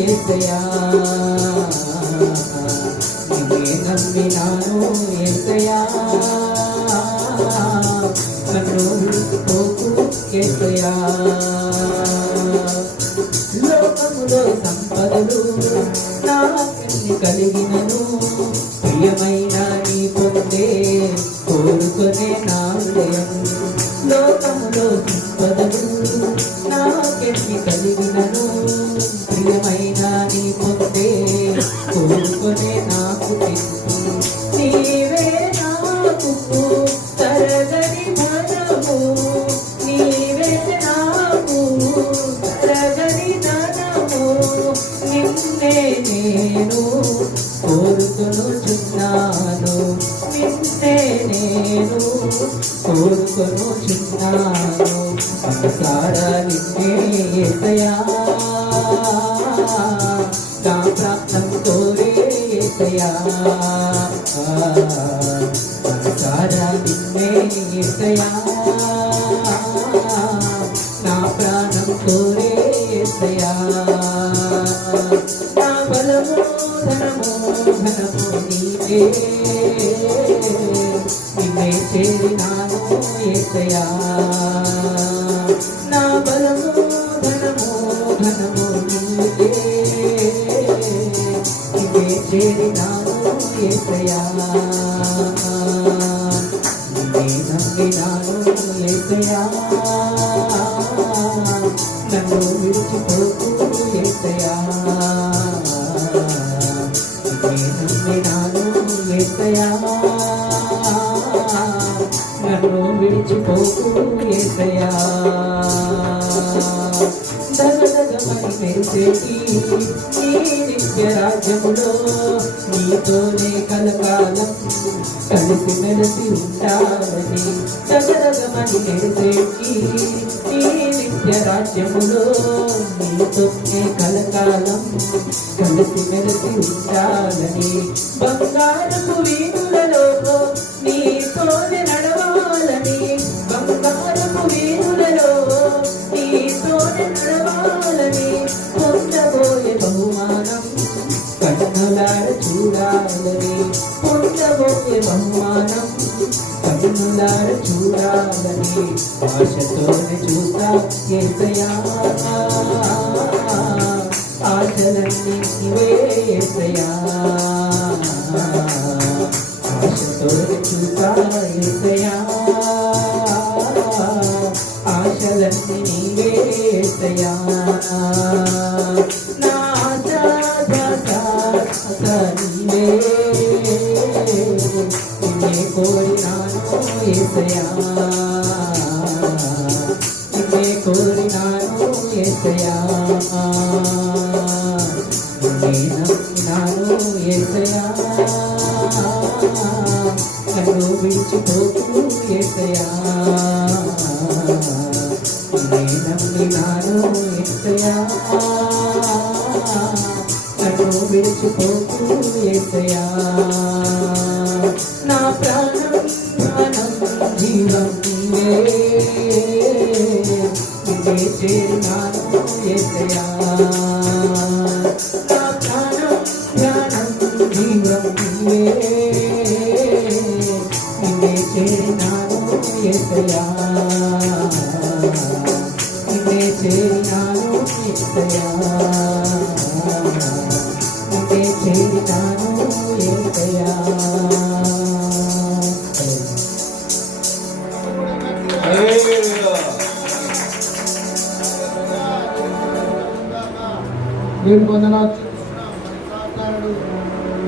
యేసయ్యా నిన్నే నమ్మినాను యేసయ్యా నన్ను విడిచిపోకు యేసయ్యా లోకములో సంపదలు నాకెన్ని కలిగినను ప్రియమైన నీ పొందే కోరుకొనే నా హృదయం లోకములో సంపదలు నాకెన్ని కలిగినను ప్రియమైన నీ పొందే కోరుకొనే నాకు నీవే నాకు తరగని ధనము నీవే నాకు తరగని ధనము నిన్నే నేను కోరుకొనుచున్నాను నిన్నే నేను కోరుకొనుచున్నాను మనసారా నిన్నే యేసయ్యా నా ప్రాణం కోరే యేసయ్యా మనసారా నిన్నే యేసయ్యా నా ప్రాణం కోరే యేసయ్యా నా బలము ధనము నీవే నిన్నే చేరినాను యేసయ్యా నా బలము ధనము నీవే నిన్నే చేరినాను యేసయ్యా నిన్నే నమ్మినాను యేసయ్యా నన్ను విడిచిపోకు యేసయ్యా నిన్నే నమ్మినాను యేసయ్యా నన్ను విడిచిపోకు యేసయ్యా దగదగమని మెరిసేటి నీ నిత్య రాజ్యములో నీతోనే కలకాలం కలిసి మెలిసి ఉంటాలని దగదగమని మెరిసేటి నీ నిత్య రాజ్యములో నీతోనే కలకాలం కలిసి మెలిసి ఉంటాలని బంగారపు వీధులలో నీతోనే నడవాలని బంగారపు వీధులలో నీతోనే నడవాలని పొందబోయే బహుమానం కన్నులార చూడాలని పొందబోయే బహుమానం కన్నులార చూడాలని ఆశతోనే చూస్తా యేసయ్యా ఆశలన్నీ నీవే యేసయ్యా ఆశతోనే చూస్తా యేసయ్యా ఆశలన్నీ నీవే యేసయ్యా నా ఆశ నీవే నిన్నే కోరినాను యేసయ్యా నిన్నే కోరినాను యేసయ్యా నిన్నే నమ్మినాను యేసయ్యా నన్ను విడిచిపోకు యేసయ్యా నిన్నే నమ్మినాను యేసయ్యా నన్ను విడిచిపోకు యేసయ్యా నా ప్రాణం జీవం నీవే నిన్నే చేరినాను యేసయ్యా నా ప్రాణం జీవం నీవే నిన్నే చేరినాను యేసయ్యా నిన్నే చేరినాను యేసయ్యా నిన్నే చేరినాను యేసయ్యా దేవుని వందనాలు.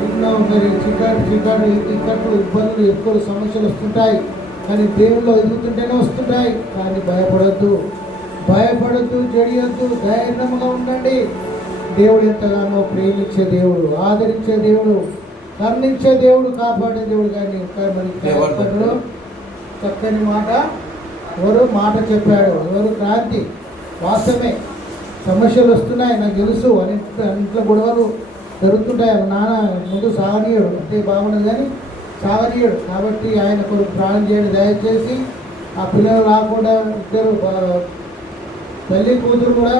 ఎన్నో మరి చికాడు ఇక్కట్లు ఇబ్బందులు ఎక్కువ సమస్యలు వస్తుంటాయి, కానీ దేవుళ్ళు ఎదుగుతుంటేనే వస్తుంటాయి. కానీ భయపడద్దు, జడియొద్దు, ధైర్యంగా ఉండండి. దేవుడు ఎంతగానో ప్రేమించే దేవుడు, ఆదరించే దేవుడు, కరుణించే దేవుడు, కాపాడే దేవుడు. కానీ మరి చక్కని మాట ఎవరు మాట చెప్పాడు, ఎవరు క్రాంతి. వాస్తవమే, సమస్యలు వస్తున్నాయి, నాకు తెలుసు. ఇంట్లో గొడవలు జరుగుతుంటాయి. నాన్న ముందు సాగనీయుడు అంటే బాగుండదు, కానీ సాగనీయుడు. కాబట్టి ఆయన కొరకు ప్రాణం చేయండి దయచేసి. ఆ పిల్లలు రాకుండా ఇద్దరు తల్లి కూతురు కూడా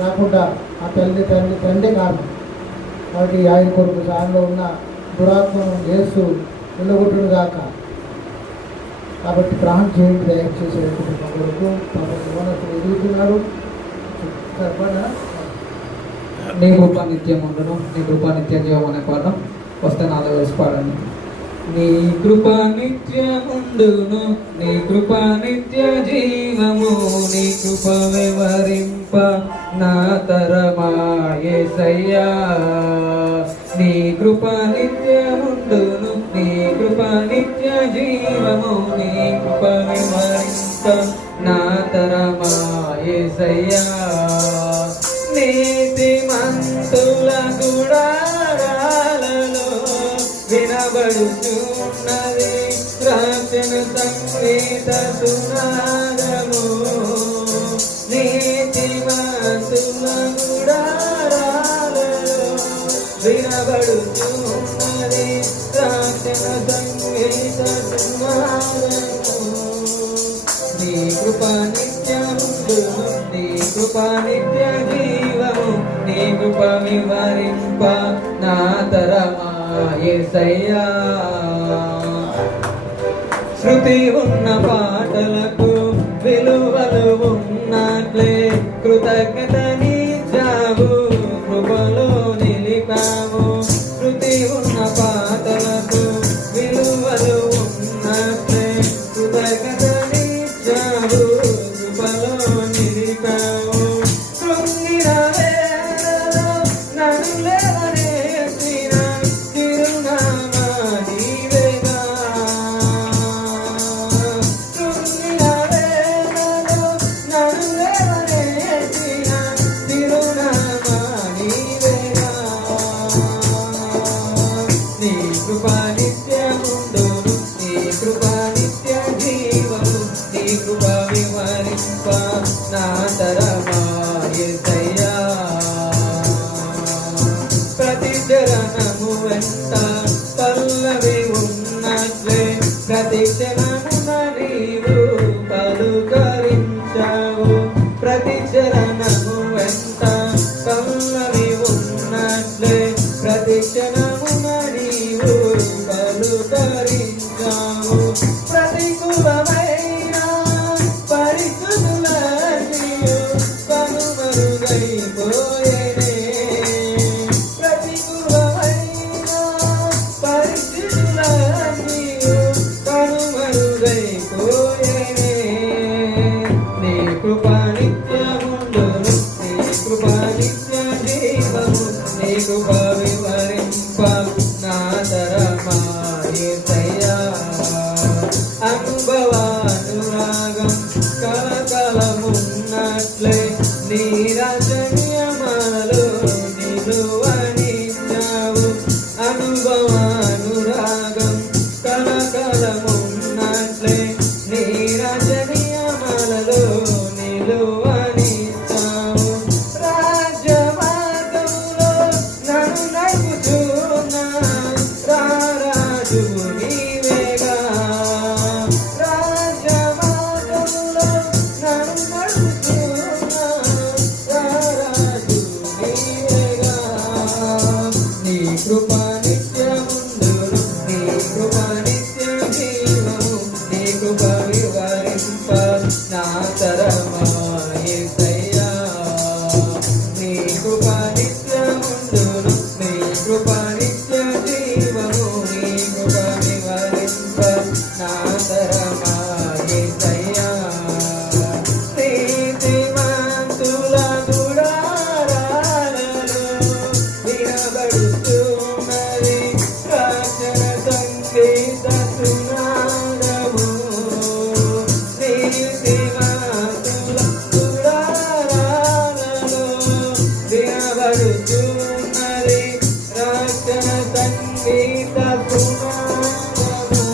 రాకుండా ఆ తండ్రి కారణం. కాబట్టి ఆయన కొరకు సాయంలో ఉన్న దురాత్మను యేసు వెళ్ళగొట్టును గాక. కాబట్టి ప్రాణం చేయండి దయచేసి కుటుంబం కొరకు పాపం ఎదుగుతున్నారు. నీ కృప నిత్యం ఉండును, నీ కృప నిత్య జీవం అనే పాఠం వస్తే 4 వేసి పాడండి. నీ కృప నిత్యముండును, నీ కృప నిత్య జీవము, నీ కృప వివరింప నా తరమా యేసయ్యా. నీ కృప నిత్యముండును, నీ కృప నిత్య జీవము, నీ కృప వివరింప నా తరమా యేసయ్యా. నీతిమంతుల గుడారాలలో వినబడుచున్నది రక్షణ సంగీత సునాదము. నీతిమంతుల గుడారాలలో వినబడుచున్నది రక్షణ సంగీత సునాదము. నీ కృప నిత్యముండును, నీ కృప నిత్య జీవము, నీ కృప వివరింప నా తరమా యేసయ్యా. శృతి ఉన్న పాటలకు విలువలు ఉన్నట్లే కృతజ్ఞత నీచావు, కృపలో నిలిపావు. శృతి ఉన్న పాటలకు విలువలు ఉన్నట్లే కృతజ్ఞత నీచావు, కృపలో నిలిపావు. కృంగిన వేళలో నన్ను లేవనెత్తిన చిరునామా నీవేగా. కృంగిన వేళలో నన్ను లేవనెత్తిన చిరునామా నీవేగా. నీ కృప నిత్యముండును, నీ కృప నిత్య జీవము, నీ కృప వివరింప నా తరమా యేసయ్యా. ప్రతి చరణము వెంట పల్లవి ఉన్నట్లే ప్రతి క్షణమున నీవు పలుకరించావు. ప్రతి చరణము వెంట పల్లవి ఉన్నట్లే ప్రతి క్షణమున నీవు పలుకరించావు. ప్రతికూలమైన పరిస్థితులన్నీయు కనుమరుగైపోయేనే. ప్రతికూలమైన పరిస్థితులన్నీయు కనుమరుగైపోయేనే. నీ కృప నిత్యముండును, నీ కృప నిత్య జీవము, నీ కృప వివరింప నా తరమా యేసయ్యా. అనుభవానురాగం కలకలమున్నట్లే నీ రచనీయమాలో నిలువనిచ్చావు. అనుభవానురాగం కలకలమున్నట్లే నీ రచనీయమాలలో నిలువనిచ్చావు. రాజ్యమార్గంలో నన్ను నడుపుచున్నా రారాజు నీవేగా. రాజ్యమార్గంలో నన్ను నడుపుచున్నా రారాజు నీవేగా. నీ కృప నిత్యముండును, నీ కృప నిత్య జీవము, నీ కృప వివరింప నా తరమా యేసయ్యా. నీ కృప నిత్యముండును, నీ కృప నిత్య జీవము, నీ కృప వివరింప నా తరమా యేసయ్యా. నీతిమంతుల గుడారాలలో వినబడుతున్నది రక్షణ సంగీత సునాదము. నీతిమంతుల గుడారాలలో వినబడుతున్నది రక్షణ సంగీత సునాదము.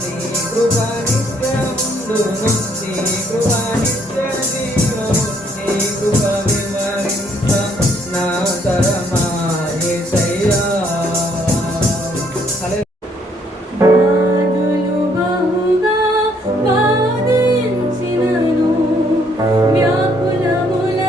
నీ కృప నిత్యముండును, నీ కృప నిత్య జీవము, నీ కృప వివరింప నా తరమా యేసయ్యా. బాధలు బహుగా బాధించినను వ్యాకులముల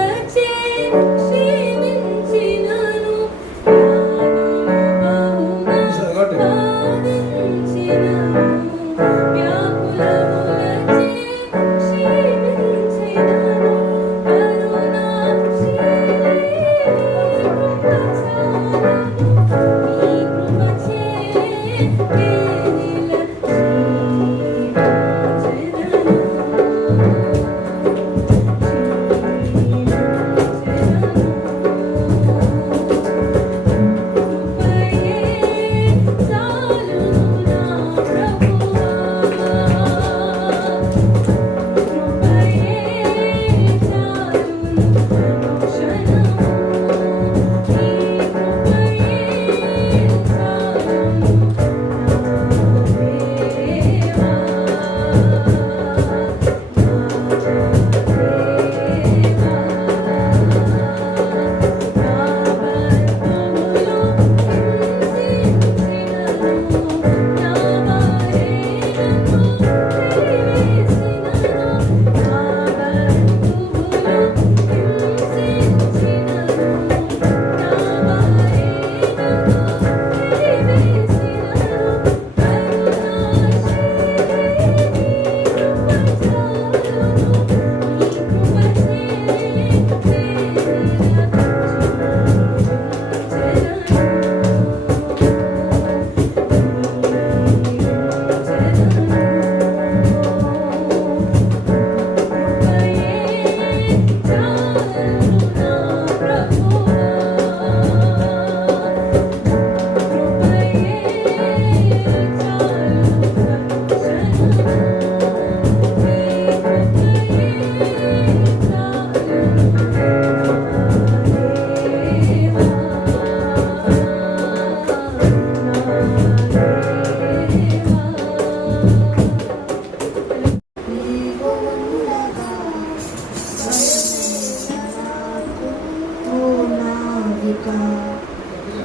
ఇక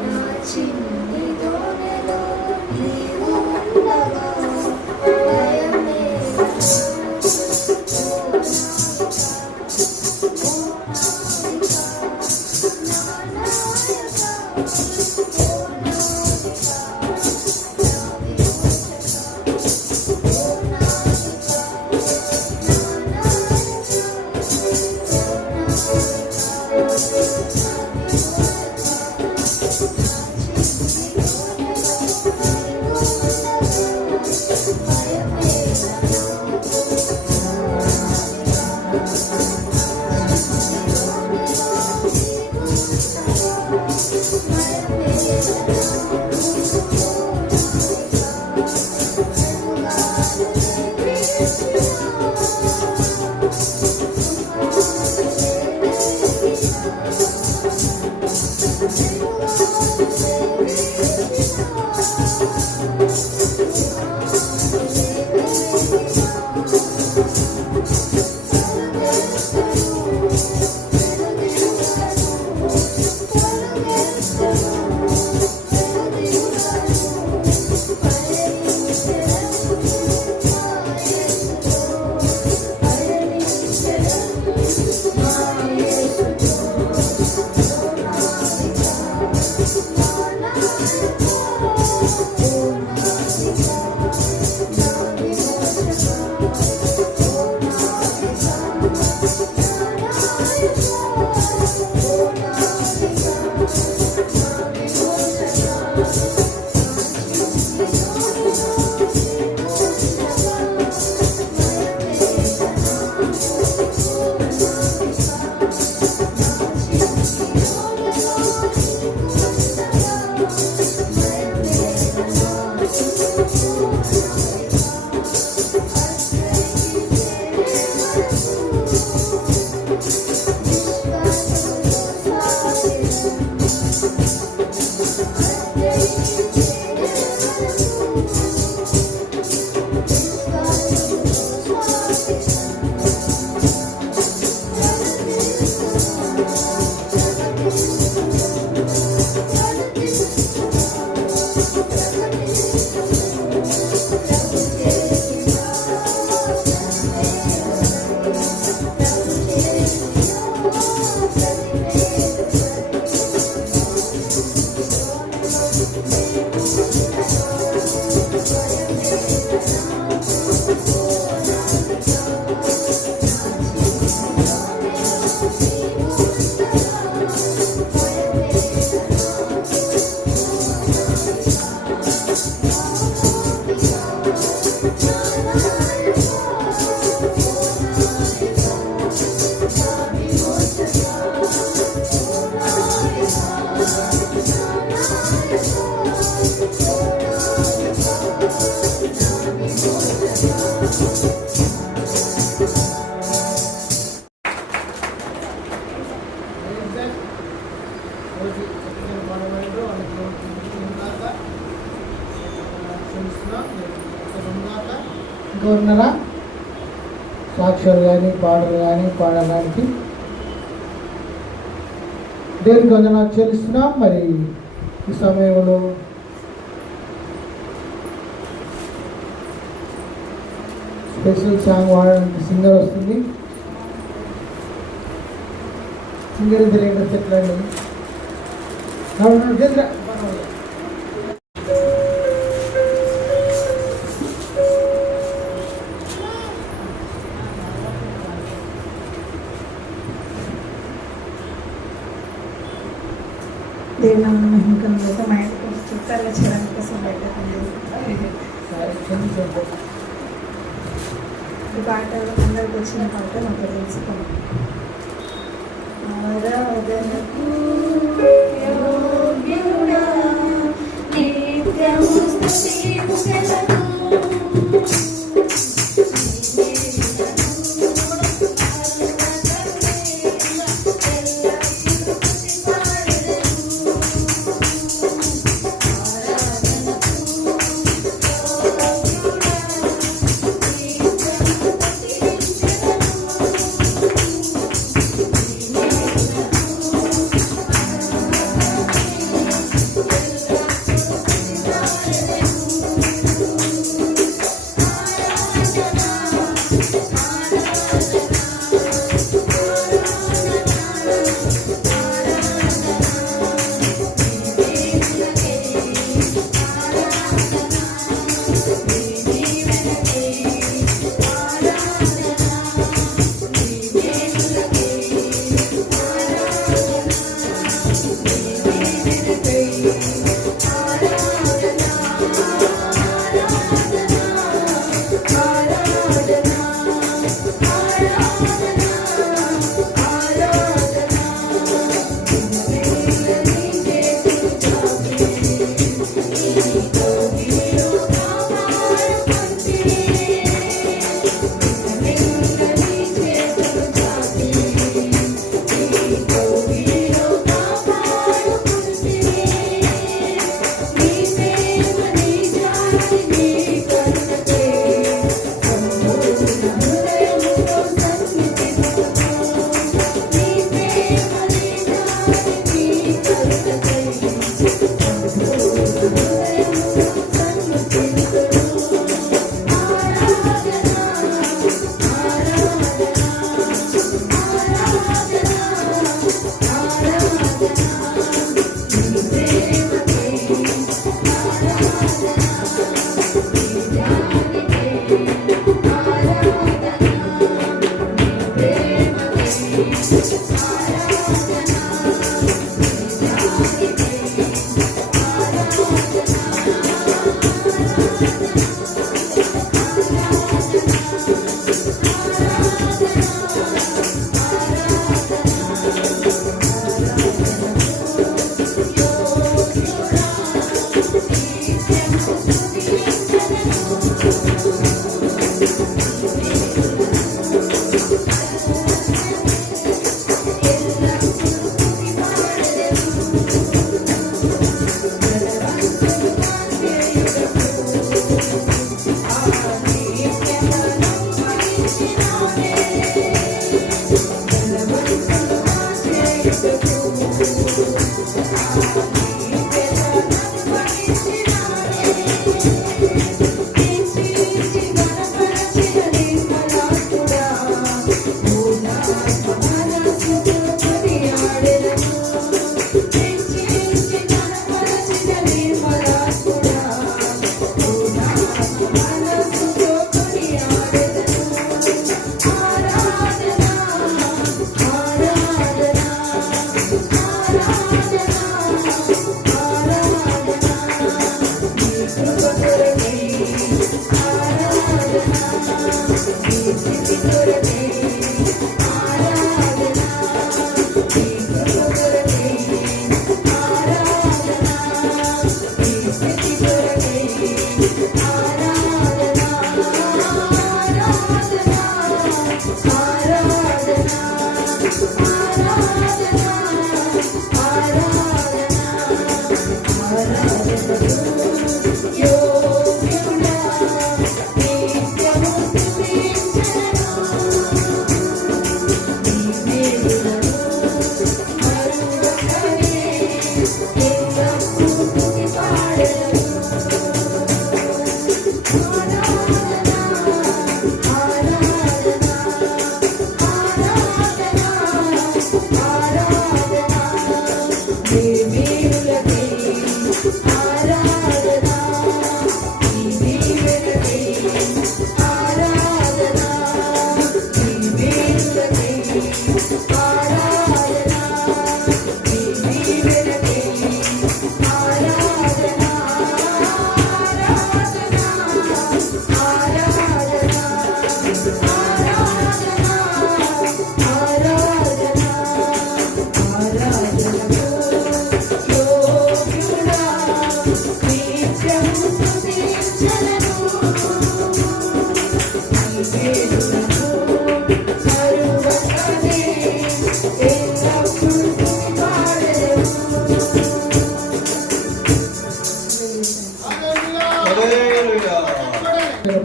నా చిన్ని దోణిలో నీవు ఉండగా భయమేలా ఇంకా ఉన్నారా సాక్ష్యాలు కానీ పాటలు కానీ పాడడానికి దేనికి వందనాలు చెల్లిస్తున్నాం. మరి ఈ సమయంలో స్పెషల్ సాంగ్ వాడడానికి సింగర్ వస్తుంది. సింగర్ ఇద్దరు ఏంటో చెట్లండి దేవుని మహిమకరంలో మా ఇంటికి చుట్టాలు చేయడానికి కోసం బయటకు ఈ పాట అందరికి వచ్చిన పాట మాకు తెలుసుకున్నాం. ఆరాధనకు యోగ్యుడా నిత్యము స్తుతించెదను.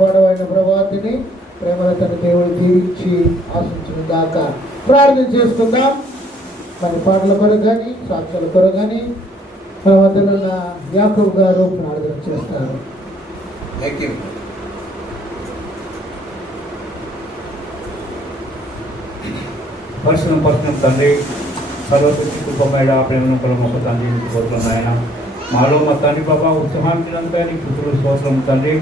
పాడవైన ప్రభాతిని ప్రేమల తన దేవుడు దీవించి ఆశించిన దాకా ప్రార్థన చేసుకుందాం. మరి పాటల కొరకు కానీ సాక్ష్యాల కొరకు కానీ మన మధ్యలో ఉన్న యాకోబు గారు ప్రార్థన చేస్తారు. పరిశుభ్రం తండ్రి, సర్వశక్తి కృపమైన ప్రేమను పొలమొక్క తండ్రి కోరుతున్నాను ఆయన. మాలో మా తండ్రి బాబా ఉత్సాహానికి అంతా నీ కృతులు స్తోత్రం తండ్రి.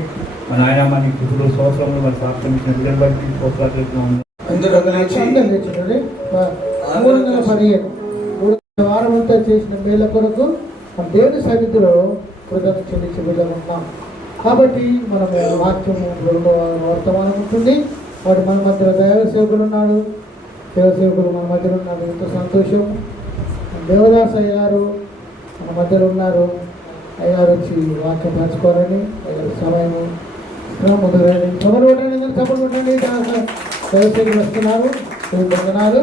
మా నాయన మా నీ కృతులు స్తోత్రములు మరి సాక్ష్యం ఇచ్చిన విధంగా బట్టి స్తోత్రాలు చెప్తున్నాము. 315 వారం అంతా చేసిన మేల కొరకు మన దేవుని సన్నిధిలో కృతజ్ఞత చెల్లించే విధంగా ఉన్నాం. కాబట్టి మనము వాక్యము వర్తమానం ఉంటుంది. వాడు మన మధ్యలో దైవ సేవకులు ఉన్నాడు, దేవ సేవకులు మన మధ్యలో ఉన్నాడు. ఎంతో సంతోషం. దేవదాస్ అయ్యారు మన మధ్యలో ఉన్నారు. అయ్యారు వచ్చి వాక్యం పంచుకోవాలని అయ్యారు సమయము ముందుకు రండి. సభలు కొట్టండి, సభలు కొట్టండి. దైవ సేవకులు వస్తున్నారు. వందనాలు.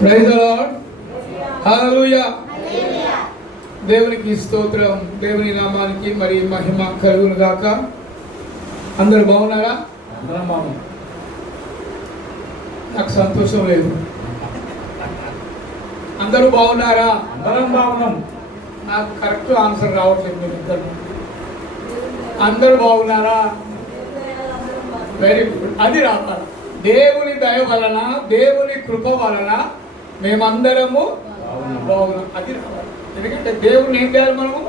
Praise the Lord. హల్లెలూయా. దేవునికి స్తోత్రం. దేవుని నామానికి మరి మహిమ కలుగును గాక. అందరు బాగున్నారా? నాకు సంతోషం లేదు. అందరూ బాగున్నారా? అందరం బాగున్నాం. నాకు కరెక్ట్ ఆన్సర్ రావట్లేదు. మీరు ఇద్దరు అందరూ బాగున్నారా? Very good. అది రావాలి. దేవుని దయ వలన, దేవుని కృప వలన మేమందరము బాగున్నాం. అది రావాలి. ఎందుకంటే దేవుని ఏం చేయాలి? మనము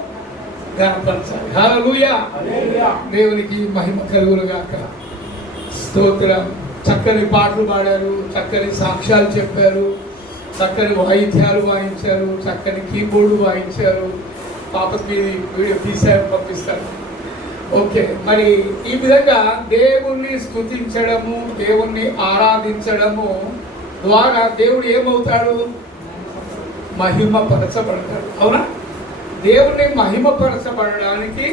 ఘనపరచాలి. హల్లెలూయా. దేవునికి మహిమ కలుగును గాక. స్తోత్రం. చక్కని పాటలు పాడారు, చక్కని సాక్ష్యాలు చెప్పారు, చక్కని వాయిద్యాలు వాయించారు, చక్కని కీబోర్డు వాయించారు. పాపకి వీడియో తీసారు, పంపిస్తారు. ఓకే, మరి ఈ విధంగా దేవుణ్ణి స్తుతించడము, దేవుణ్ణి ఆరాధించడము ద్వారా దేవుడు ఏమవుతాడు? మహిమపరచబడతాడు. అవునా? దేవుణ్ణి మహిమపరచబడడానికి,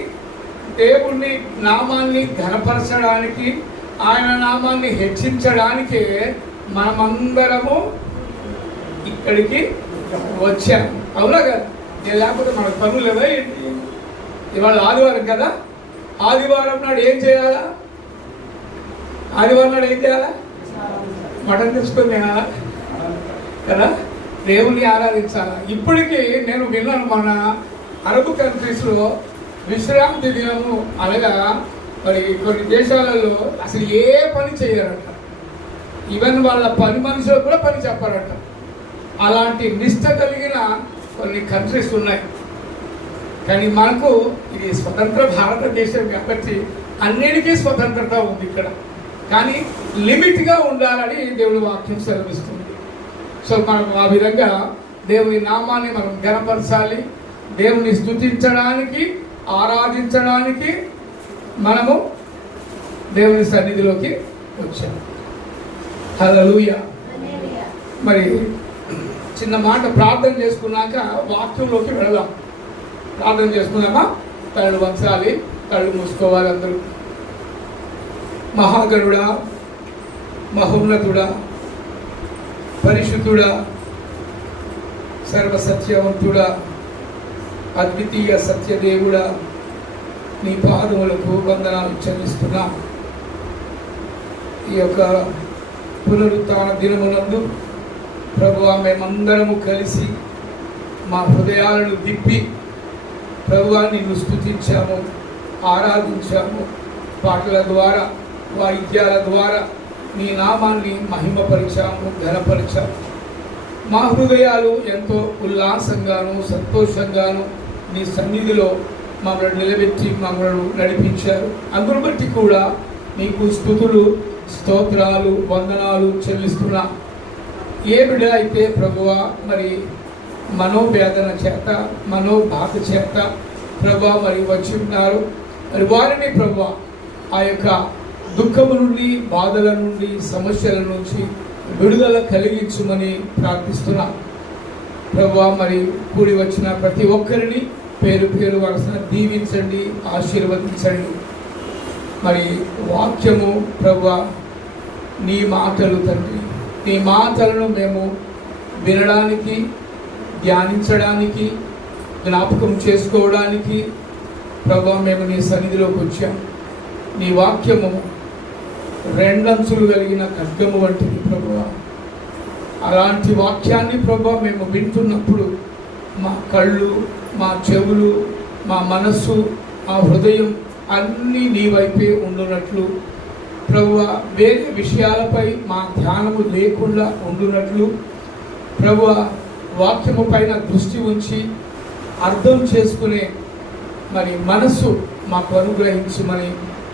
దేవుణ్ణి నామాన్ని ఘనపరచడానికి, ఆయన నామాన్ని హెచ్చించడానికి మనమందరము ఇక్కడికి వచ్చాము. అవునా కదా? నేను లేకపోతే మనకు పనులు లేవా ఏంటి? ఇవాళ ఆదివారం కదా. ఆదివారం నాడు ఏం చేయాలా? ఆదివారం నాడు ఏం చేయాలా? మటన్ తీసుకొని తినాలా కదా? దేవుణ్ణి ఆరాధించాలా. ఇప్పటికీ నేను విన్నాను, మన అరబ్ కంట్రీస్లో విశ్రాంతి దినము అనగా మరి కొన్ని దేశాలలో అసలు ఏ పని చేయరంట. ఈవెన్ వాళ్ళ పని మనుషులకు కూడా పని చెప్పారంట. అలాంటి నిష్ట కలిగిన కొన్ని కంట్రీస్ ఉన్నాయి. కానీ మనకు ఇది స్వతంత్ర భారతదేశం కాబట్టి అన్నిటికీ స్వతంత్రత ఉంది ఇక్కడ. కానీ లిమిట్గా ఉండాలని దేవుని వాక్యం సెలవిస్తుంది. సో మనం ఆ విధంగా దేవుని నామాన్ని మనం ఘనపరచాలి. దేవుని స్తుతించడానికి, ఆరాధించడానికి మనము దేవుని సన్నిధిలోకి వచ్చాము. హల్లెలూయా. మరి చిన్న మాట ప్రార్థన చేసుకున్నాక వాక్యంలోకి వెళదాం. ప్రార్థన చేసుకుందామా? కళ్ళు వంచాలి, కళ్ళు మూసుకోవాలి అందరూ. మహాగణుడా, మహోన్నతుడా, పరిశుద్ధుడా, సర్వసత్యవంతుడా, అద్వితీయ సత్యదేవుడా, నీ పాదములకు వందనాలు చెల్లిస్తున్నా. ఈ యొక్క పునరుత్థాన దినమునందు ప్రభువా మేమందరము కలిసి మా హృదయాలను విప్పి ప్రభువా నిన్ను స్తుతించాము, ఆరాధించాము. పాటల ద్వారా, వాయిద్యాల ద్వారా నీ నామాన్ని మహిమపరిచాము, ఘనపరిచాము. మా హృదయాలు ఎంతో ఉల్లాసంగాను సంతోషంగాను నీ సన్నిధిలో మమ్మల్ని నిలబెట్టి మమ్మల్ని నడిపించారు. అందును బట్టి కూడా నీకు స్తుతులు, స్తోత్రాలు, వందనాలు చెల్లిస్తున్నా. ఏ బిడ్డ అయితే ప్రభువా మరి మనోవేదన చేత, మనోబాధ చేత ప్రభువా మరి వచ్చి ఉన్నారు, మరి వారిని ప్రభువా ఆ యొక్క దుఃఖము నుండి, బాధల నుండి, సమస్యల నుంచి విడుదల కలిగించుమని ప్రార్థిస్తున్నా. ప్రభువా మరి కూడి వచ్చిన ప్రతి ఒక్కరిని పేరు పేరు వరుసన దీవించండి, ఆశీర్వదించండి. మరి వాక్యము ప్రభువా నీ మాటలు తండ్రి, నీ మాటలను మేము వినడానికి, ధ్యానించడానికి, జ్ఞాపకం చేసుకోవడానికి ప్రభువా మేము నీ సన్నిధిలోకి వచ్చాము. నీ వాక్యము రెండంచులు కలిగిన ఖడ్గము వంటిది ప్రభువా. అలాంటి వాక్యాన్ని ప్రభువా మేము వింటున్నప్పుడు మా కళ్ళు, మా చెవులు, మా మనస్సు, మా హృదయం అన్నీ నీ వైపే ఉండునట్లు ప్రభువా, వేరే విషయాలపై మా ధ్యానము లేకుండా ఉండునట్లు ప్రభువా, వాక్యము పైన దృష్టి ఉంచి అర్థం చేసుకునే మరి మనస్సు మాకు అనుగ్రహించమని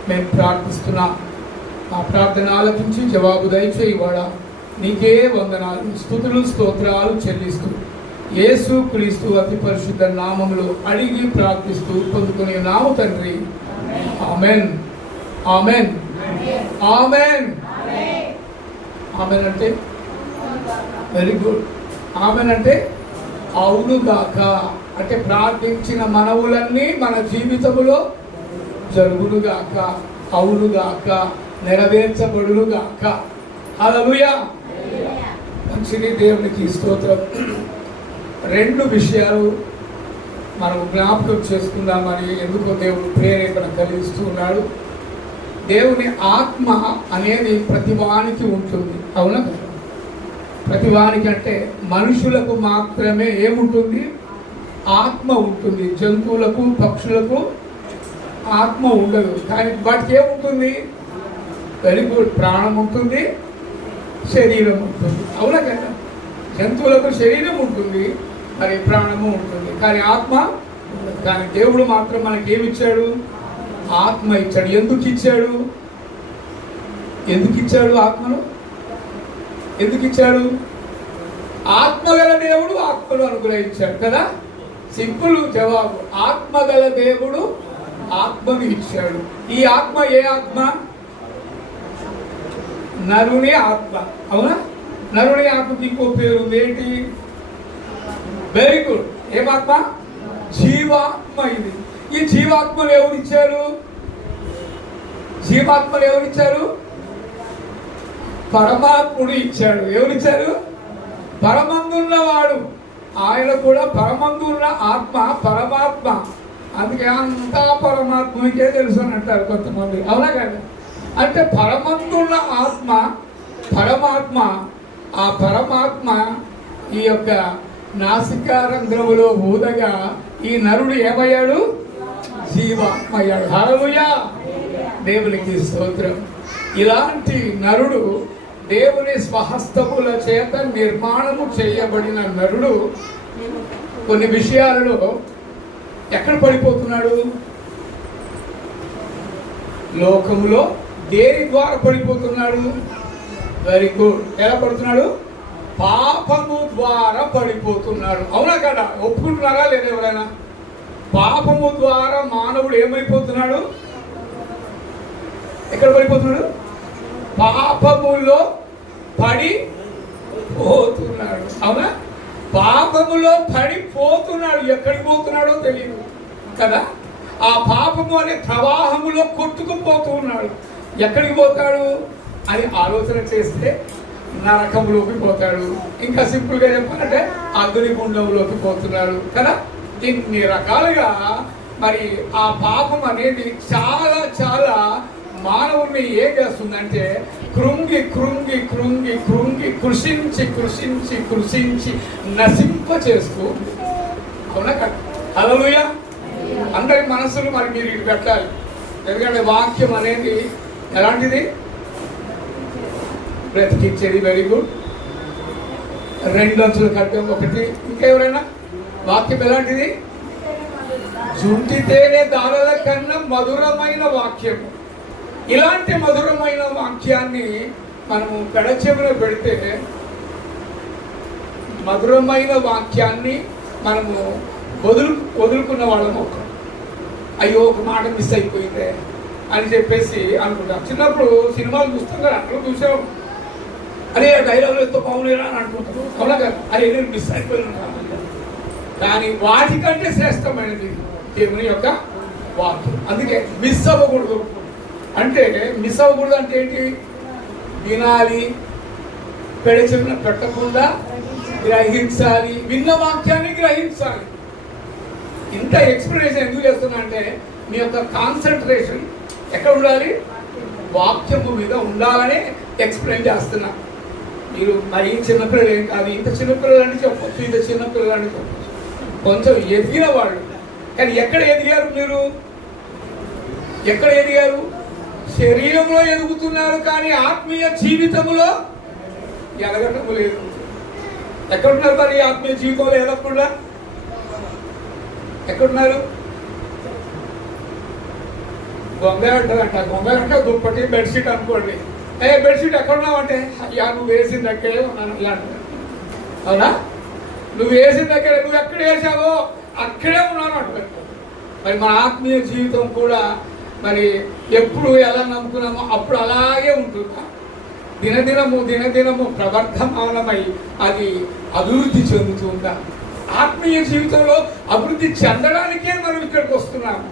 మేము ప్రార్థిస్తున్నాం. మా ప్రార్థన ఆలకించి జవాబు దయచేయవాడా, నీకే వందనాలు, స్తుతులు, స్తోత్రాలు చెల్లిస్తూ యేసు క్రీస్తు అతి పరిశుద్ధ నామములో అడిగి ప్రార్థిస్తూ పొందుకునే నామ తండ్రి. Amen, amen, amen. ఆమెన్ అంటే వెరీ గుడ్. ఆమెన్ అంటే అవునుగాక, అంటే ప్రార్థించిన మనవులన్నీ మన జీవితములో జరుగునుగాక, అవునుగాక, నెరవేర్చబడునుగాక. హల్లెలూయా. మంచిది, దేవునికి స్తోత్రం. రెండు విషయాలు మనం జ్ఞాపకం చేసుకుందామని ఎందుకో దేవుడు ప్రేరేపణ కలిగిస్తూ ఉన్నాడు. దేవుని ఆత్మ అనేది ప్రతివానికి ఉంటుంది, అవునా కదా? ప్రతివానికి అంటే మనుషులకు మాత్రమే ఏముంటుంది? ఆత్మ ఉంటుంది. జంతువులకు, పక్షులకు ఆత్మ ఉండదు. కానీ వాటికి ఏముంటుంది? వెరీ గుడ్, ప్రాణం ఉంటుంది, శరీరం ఉంటుంది, అవునా కదా? జంతువులకు శరీరం ఉంటుంది, మరి ప్రాణము ఉంటుంది, కానీ ఆత్మ ఉండదు. కానీ దేవుడు మాత్రం మనకి ఏమి ఇచ్చాడు? ఆత్మ ఇచ్చాడు. ఎందుకు ఇచ్చాడు? ఎందుకు ఇచ్చాడు ఆత్మను? ఎందుకు ఇచ్చాడు? ఆత్మగల దేవుడు ఆత్మను అనుగ్రహించాడు కదా. సింపుల్ జవాబు, ఆత్మగల దేవుడు ఆత్మను ఇచ్చాడు. ఈ ఆత్మ ఏ ఆత్మ? నరుని ఆత్మ, అవునా? నరుని ఆత్మకి ఇంకో పేరు ఉంది, ఏంటి? Very good. ఏమాత్మ? జీవాత్మ. ఇది ఈ జీవాత్మలు ఎవరిచ్చారు? జీవాత్మలు ఎవరిచ్చారు? పరమాత్ముడు ఇచ్చాడు. ఎవరిచ్చారు? పరమందున్నవాడు. ఆయన కూడా పరమందున్న ఆత్మ పరమాత్మ. అందుకే అంతా పరమాత్మకే తెలుసు అని అంటారు కొంతమంది, అవునా కదా? అంటే పరమందున్న ఆత్మ పరమాత్మ. ఆ పరమాత్మ ఈ యొక్క నాసికారంధ్రములో ఊదగా ఈ నరుడు ఏమయ్యాడు? జీవాత్మ అయ్యాడు. హల్లెలూయా, దేవునికి స్తోత్రం. ఇలాంటి నరుడు దేవుని స్వహస్తముల చేత నిర్మాణము చేయబడిన నరుడు కొన్ని విషయాలలో ఎక్కడ పడిపోతున్నాడు? లోకములో దేని ద్వారా పడిపోతున్నాడు? Very good. ఎలా పడుతున్నాడు? పాపము ద్వారా పడిపోతున్నాడు. అవునా కదా? ఒప్పుకుంటున్నారా లేదా ఎవరైనా? పాపము ద్వారా మానవుడు ఏమైపోతున్నాడు? ఎక్కడ పడిపోతున్నాడు? పాపములో పడిపోతున్నాడు. అవునా? పాపములో పడిపోతున్నాడు. ఎక్కడికి పోతున్నాడో తెలియదు కదా. ఆ పాపము అనే ప్రవాహములో కొట్టుకుపోతున్నాడు. ఎక్కడికి పోతాడు అని ఆలోచన చేస్తే నరకంలోకి పోతాడు. ఇంకా సింపుల్గా చెప్పాలంటే అగ్నిగుండంలోకి పోతున్నాడు కదా. ఇన్ని రకాలుగా మరి ఆ పాపం అనేది చాలా చాలా మానవుని ఏం చేస్తుందంటే కృంగి కృంగి కృంగి కృంగి కృషించి కృషించి కృషించి నశింప చేస్తూ. అవునా కదా? హల్లెలూయా. అందరి మనసులు మరి మీరు ఇటు పెట్టాలి. ఎందుకంటే వాక్యం అనేది ఎలాంటిది? బ్రతికించేది. Very good. 2 అంచుల ఖడ్గం ఒకటి. ఇంకెవరైనా? వాక్యం ఎలాంటిది? జుంటి తేనె దారుల కన్నా మధురమైన వాక్యము. ఇలాంటి మధురమైన వాక్యాన్ని మనము పెడచెవిలో పెడితే, మధురమైన వాక్యాన్ని మనము వదులుకున్న వాళ్ళము. అయ్యో ఒక మాట మిస్ అయిపోయిందే అని చెప్పేసి అనుకుంటాం. చిన్నప్పుడు సినిమాలు చూస్తాం కదా, అక్కడ చూసాం, అరే డైలాగులు ఎంతో బాగులేరా అని అనుకుంటారు. అవునా కదా? అరే నేను మిస్ అయిపోయినా. కానీ వాటికంటే శ్రేష్టమైనది దేవుని యొక్క వాక్యం. అందుకే మిస్ అవ్వకూడదు. అంటే మిస్ అవ్వకూడదు అంటే ఏంటి? వినాలి, పెడచెవిన పెట్టకుండా గ్రహించాలి, విన్న వాక్యాన్ని గ్రహించాలి. ఇంత ఎక్స్ప్లెనేషన్ ఎందుకు చేస్తున్నా అంటే మీ యొక్క కాన్సన్ట్రేషన్ ఎక్కడ ఉండాలి? వాక్యము మీద ఉండాలని ఎక్స్ప్లెయిన్ చేస్తున్నా. మీరు మరి చిన్నపిల్లలు ఏం కాదు, ఇంత చిన్నపిల్లలు అని చెప్పొచ్చు, ఇంత చిన్నపిల్లలు అని చెప్పొచ్చు, కొంచెం ఎదిగిన వాళ్ళు. కానీ ఎక్కడ ఎదిగారు మీరు? ఎక్కడ ఎదిగారు? శరీరంలో ఎదుగుతున్నారు కానీ ఆత్మీయ జీవితంలో ఎదగటం లేదు. ఎక్కడున్నారు మరి ఆత్మీయ జీవితంలో ఎదగకుండా? ఎక్కడున్నారు? గొంగలంటారంట. గొంగలంటే దుప్పటి బెడ్షీట్ అనుకోండి. బెడ్షీట్ ఎక్కడున్నావు అంటే, అయ్యా నువ్వు వేసిన దగ్గరే ఉన్నాను ఇలా అంటారు. అవునా? నువ్వు వేసిన దగ్గర, నువ్వు ఎక్కడ వేసావో అక్కడే ఉన్నాను అంటారు. మరి మన ఆత్మీయ జీవితం కూడా మరి ఎప్పుడు ఎలా నమ్ముకున్నామో అప్పుడు అలాగే ఉంటుందా? దినదినము దినదినము ప్రవర్ధమానమై అది అభివృద్ధి చెందుతుందా? ఆత్మీయ జీవితంలో అభివృద్ధి చెందడానికే మనం ఇక్కడికి వస్తున్నాము,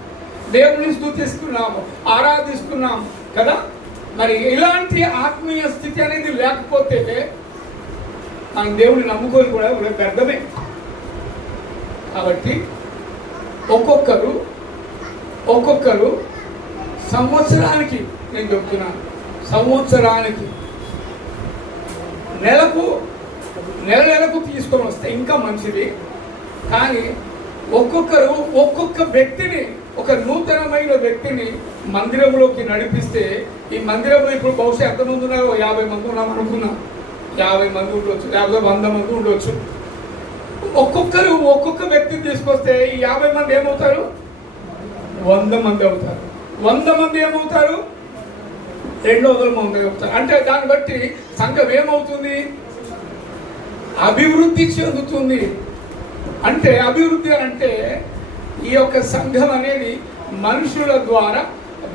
దేవుని స్తుతిస్తున్నాము, ఆరాధిస్తున్నాము కదా. మరి ఇలాంటి ఆత్మీయ స్థితి అనేది లేకపోతే మనం దేవుని నమ్ముకొని కూడా వ్యర్థమే. కాబట్టి ఒక్కొక్కరు సంవత్సరానికి, నేను చెప్తున్నాను, సంవత్సరానికి నెలకు తీసుకొని వస్తే ఇంకా మంచిది. కానీ ఒక్కొక్కరు ఒక్కొక్క వ్యక్తిని, ఒక నూతనమైన వ్యక్తిని మందిరంలోకి నడిపిస్తే, ఈ మందిరంలో ఇప్పుడు బహుశా ఎంతమంది ఉన్నారో? 50 మంది ఉన్నాం అనుకున్నాం. 50 మంది ఉండొచ్చు, లేకపోతే 100 మంది ఉండొచ్చు. ఒక్కొక్కరు ఒక్కొక్క వ్యక్తిని తీసుకొస్తే ఈ 50 మంది ఏమవుతారు? 100 మంది అవుతారు. 100 మంది ఏమవుతారు? 200 మంది అవుతారు. అంటే దాన్ని బట్టి సంఘం ఏమవుతుంది? అభివృద్ధి చెందుతుంది. అంటే అభివృద్ధి అంటే ఈ యొక్క సంఘం అనేది మనుషుల ద్వారా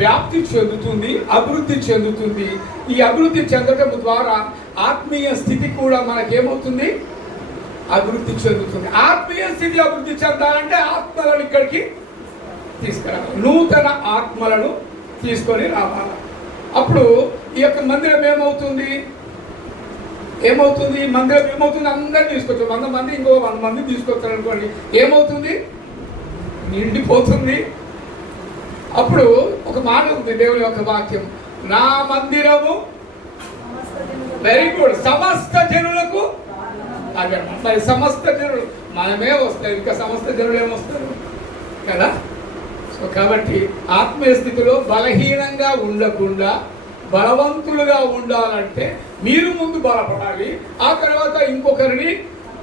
వ్యాప్తి చెందుతుంది, అభివృద్ధి చెందుతుంది. ఈ అభివృద్ధి చెందటం ద్వారా ఆత్మీయ స్థితి కూడా మనకేమవుతుంది? అభివృద్ధి చెందుతుంది. ఆత్మీయ స్థితి అభివృద్ధి చెందాలంటే ఆత్మలను ఇక్కడికి తీసుకురావాలి, నూతన ఆత్మలను తీసుకొని రావాలి. అప్పుడు ఈ యొక్క మందిరం ఏమవుతుంది? మందిరం ఏమవుతుంది? అందరినీ తీసుకొచ్చారు. 100 మంది ఇంకో 100 మంది తీసుకొచ్చారు అనుకోండి, ఏమవుతుంది? నిండిపోతుంది. అప్పుడు ఒక మాట ఉంది దేవుని యొక్క వాక్యం, నా మందిరము, వెరీ గుడ్, సమస్త జనులకు. అదే మరి సమస్త జనులు మనమే వస్తారు, ఇంకా సమస్త జనులు ఏమొస్తారు కదా. సో కాబట్టి ఆత్మీయ స్థితిలో బలహీనంగా ఉండకుండా బలవంతులుగా ఉండాలంటే మీరు ముందు బలపడాలి, ఆ తర్వాత ఇంకొకరిని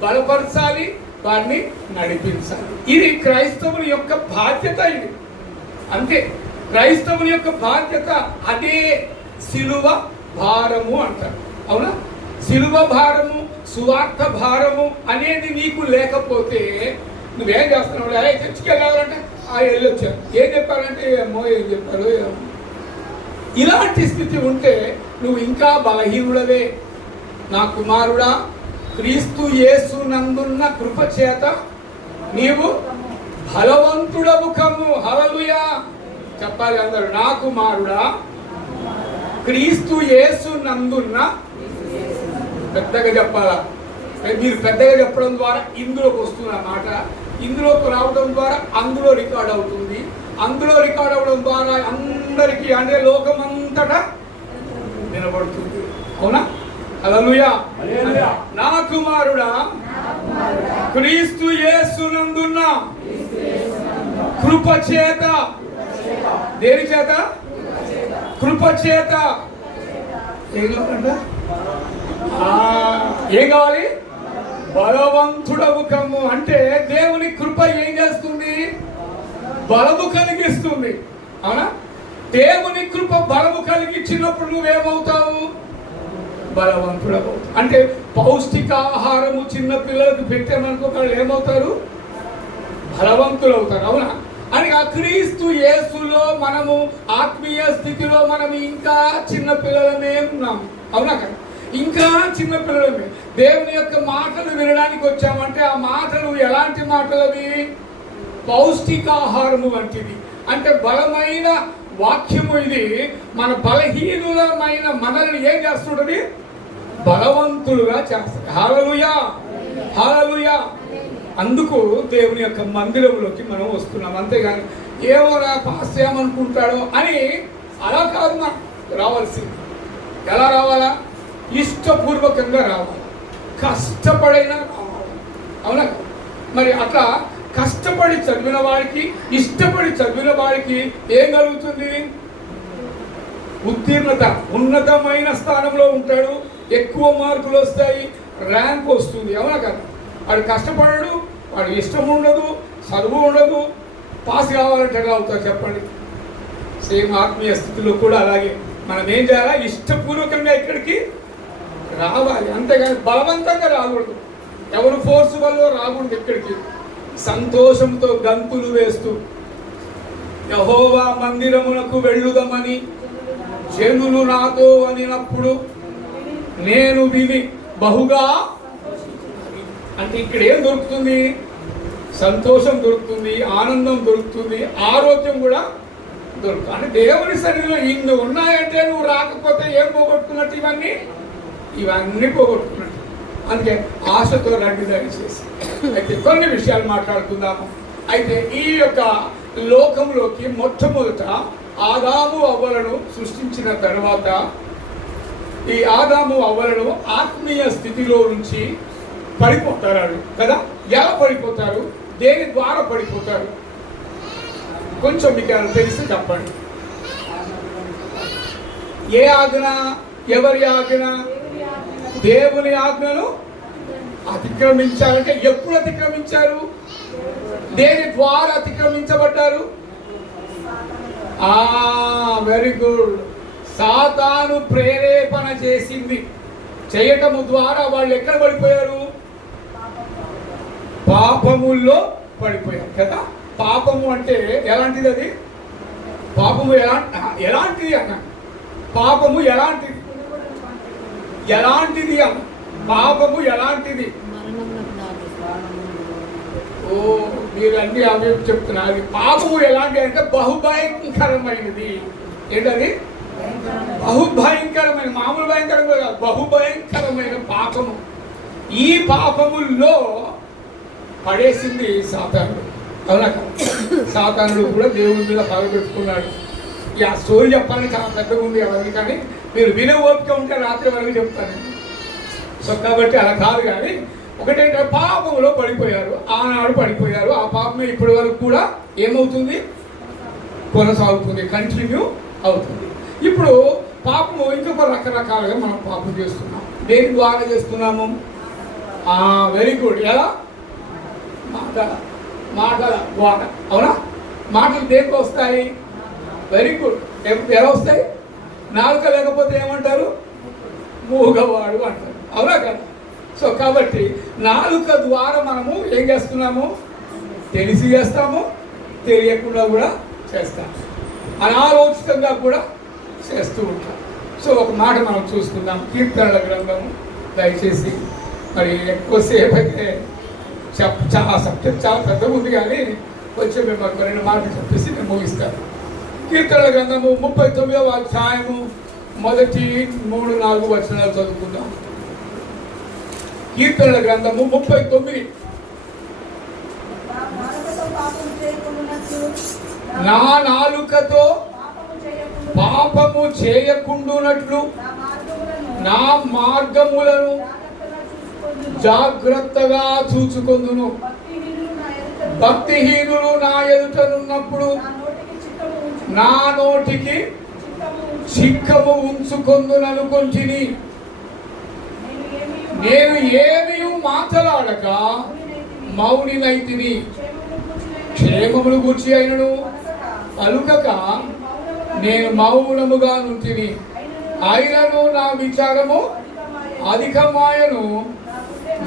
బలపరచాలి, వారిని నడిపించాలి. ఇది క్రైస్తవుని యొక్క బాధ్యత. ఇది అంతే, క్రైస్తవుని యొక్క బాధ్యత. అదే సిలువ భారము అంటారు. అవునా? సిలువ భారము, సువార్త భారము అనేది నీకు లేకపోతే నువ్వేం చేస్తున్నావు? చర్చికి వెళ్ళాలంటే వెళ్ళొచ్చాను, ఏం చెప్పారంటే ఏమో ఏం చెప్పారు. ఇలాంటి స్థితి ఉంటే నువ్వు ఇంకా బలహీనుడవే. నా కుమారుడా, క్రీస్తు యేసు నందున్న కృప చేత నీవు బలవంతుడవు కమ్ము. హల్లెలూయా చెప్పాలి అందరూ. నా కుమారుడా, క్రీస్తు యేసు నందున్న, పెద్దగా చెప్పాలా? మీరు పెద్దగా చెప్పడం ద్వారా ఇందులోకి వస్తున్న మాట, ఇందులోకి రావడం ద్వారా అందులో రికార్డ్ అవుతుంది, అందులో రికార్డ్ అవ్వడం ద్వారా అందరికీ, అంటే లోకమంతటా వినబడుతుంది. అవునా? హల్లెలూయా. నా కుమారుడా, క్రీస్తు యేసునందున్న కృప చేత, దేని చేత? కృప చేత. ఏం కావాలంట? ఏం కావాలి? బలవంతుడవు కమ్ము. అంటే దేవుని కృప ఏం చేస్తుంది? బలము కలిగిస్తుంది. అవునా? దేవుని కృప బలము కలిగించినప్పుడు నువ్వేమవుతావు? బలవంతుడవు. అంటే పౌష్టికాహారము చిన్న పిల్లలకు పెట్టామనుకో, వాళ్ళు ఏమవుతారు? బలవంతులు అవుతారు. అవునా? అని ఆ క్రీస్తు యేసులో మనము ఆత్మీయ స్థితిలో మనం ఇంకా చిన్న పిల్లలమే ఉన్నాం. అవునా కదా? ఇంకా చిన్న పిల్లలమే. దేవుని యొక్క మాటలు వినడానికి వచ్చామంటే ఆ మాటలు ఎలాంటి మాటలు అవి? పౌష్టికాహారము వంటిది. అంటే బలమైన వాక్యము ఇది. మన బలహీనులమైన మనల్ని ఏం చేస్తుంటది? బలవంతులుగా చేస్తుంది. హల్లెలూయా, హల్లెలూయా. అందుకు దేవుని యొక్క మందిరంలోకి మనం వస్తున్నాం. అంతేగాని ఏమోరా పాస్ ఏమనుకుంటాడో అని అలా కాదు మనం రావాల్సింది. ఎలా రావాలా? ఇష్టపూర్వకంగా రావాలి, కష్టపడైనా రావాలి. అవునా? మరి అట్లా కష్టపడి చదివిన వాడికి, ఇష్టపడి చదివిన వాడికి ఏం కలుగుతుంది? ఉత్తీర్ణత, ఉన్నతమైన స్థానంలో ఉంటాడు, ఎక్కువ మార్కులు వస్తాయి, ర్యాంక్ వస్తుంది. అవునా కదా? వాడు కష్టపడడు, వాడు ఇష్టం ఉండదు, చదువు ఉండదు, పాస్ కావాలంటే ఎలా అవుతారు చెప్పండి? సేమ్ ఆత్మీయ స్థితిలో కూడా అలాగే మనం ఏం చేయాలా? ఇష్టపూర్వకంగా ఇక్కడికి రావాలి, అంతేగాని బలవంతంగా రాకూడదు. ఎవరు ఫోర్స్ వల్ల రాకూడదు. ఇక్కడికి సంతోషంతో గంతులు వేస్తూ యెహోవా మందిరమునకు వెళ్ళుదమని జనులు నాతో అనినప్పుడు నేను విని బహుగా, అంటే ఇక్కడ ఏం దొరుకుతుంది? సంతోషం దొరుకుతుంది, ఆనందం దొరుకుతుంది, ఆరోగ్యం కూడా దొరుకుతుంది. అంటే దేవుని సన్నిధిలో ఇన్ని ఉన్నాయంటే నువ్వు రాకపోతే ఏం పోగొట్టుకున్నట్టు? ఇవన్నీ పోగొట్టుకున్నట్టు. అందుకే ఆశతో రండి దయచేసి. అయితే కొన్ని విషయాలు మాట్లాడుకుందాము. అయితే ఈ యొక్క లోకంలోకి మొట్టమొదట ఆదాము అవ్వలను సృష్టించిన తర్వాత ఈ ఆదాము అవ్వలను ఆత్మీయ స్థితిలో నుంచి పడిపోతారు కదా? ఎలా పడిపోతారు? దేని ద్వారా పడిపోతారు? కొంచెం మీకు తెలిసి చెప్పండి. ఏ ఆజ్ఞ? ఎవరి ఆజ్ఞ? దేవుని ఆజ్ఞను అతిక్రమించాలంటే ఎప్పుడు అతిక్రమించారు? దేని ద్వారా అతిక్రమించబడ్డారు? Very good. సాతాను ప్రేరేపణ చేసింది. చేయటము ద్వారా వాళ్ళు ఎక్కడ పడిపోయారు? పాపముల్లో పడిపోయారు కదా? పాపము అంటే ఎలాంటిది? అది పాపము ఎలాంటిది అన్న? పాపము ఎలాంటిది? ఎలాంటిది అన్న? పాపము ఎలాంటిది? ఓ, మీరు అన్ని అవే చెప్తున్నారు. పాపము ఎలాంటి అంటే బహుభయంకరమైనది. ఏంటది? బహుభయంకరమైన, మామూలు భయంకరంగా కాదు, బహుభయంకరమైన పాపము. ఈ పాపముల్లో పడేసింది సాతానుడు. అవునా? సాతానుడు కూడా దేవుని మీద పగబెట్టుకున్నాడు. ఈ ఆ స్టోరీ చెప్పాలని చాలా పెద్దగా ఉంది అవన్నీ, కానీ మీరు వినే ఓపిక ఉంటే రాత్రి వరకు చెప్తాను. సో కాబట్టి అలా కాదు. కానీ ఒకటేంటే పాపంలో పడిపోయారు, ఆనాడు పడిపోయారు. ఆ పాపం ఇప్పటి వరకు కూడా ఏమవుతుంది? కొనసాగుతుంది, కంటిన్యూ అవుతుంది. ఇప్పుడు పాపము ఇంకొక రకరకాలుగా మనం పాపం చేస్తున్నాం. దేని ద్వారా చేస్తున్నాము? Very good. ఎలా? మాటల ద్వారా. అవునా? మాటలు దేనికి వస్తాయి? Very good. ఎలా వస్తాయి? నాలుక లేకపోతే ఏమంటారు? మూగవాడు అంటారు. అవునా కదా? సో కాబట్టి నాలుక ద్వారా మనము ఏం చేస్తున్నాము? తెలిసి చేస్తాము, తెలియకుండా కూడా చేస్తాము, అనాలోచితంగా కూడా చేస్తూ ఉంటాం. సో ఒక మాట మనం చూసుకుందాం. కీర్తనల గ్రంథము దయచేసి. మరి ఎక్కువసేపు అయితే చాలా సబ్జెక్ట్ చాలా పెద్దగా ఉంది, కానీ కొంచెం మేము 2 మాటలు చెప్పేసి నేను ముగిస్తాను. కీర్తనల గ్రంథము 39వ అధ్యాయము మొదటి 3-4 వచనాలు చదువుకుందాం. కీర్తనల గ్రంథము 39. నా నాలుకతో పాపము చేయకుండునట్లు నా మార్గములను జాగ్రత్తగా చూచుకొందును. భక్తిహీనులు నా ఎదుటనున్నప్పుడు నా నోటికి చిక్కము ఉంచుకొందుననుకొంటిని. నేను ఏమీ మాట్లాడక మౌనినైతిని. క్షేమమును గూర్చి అయినను పలుకక నేను మౌనముగా నుంటిని. అయినను నా విచారము అధికమాయను,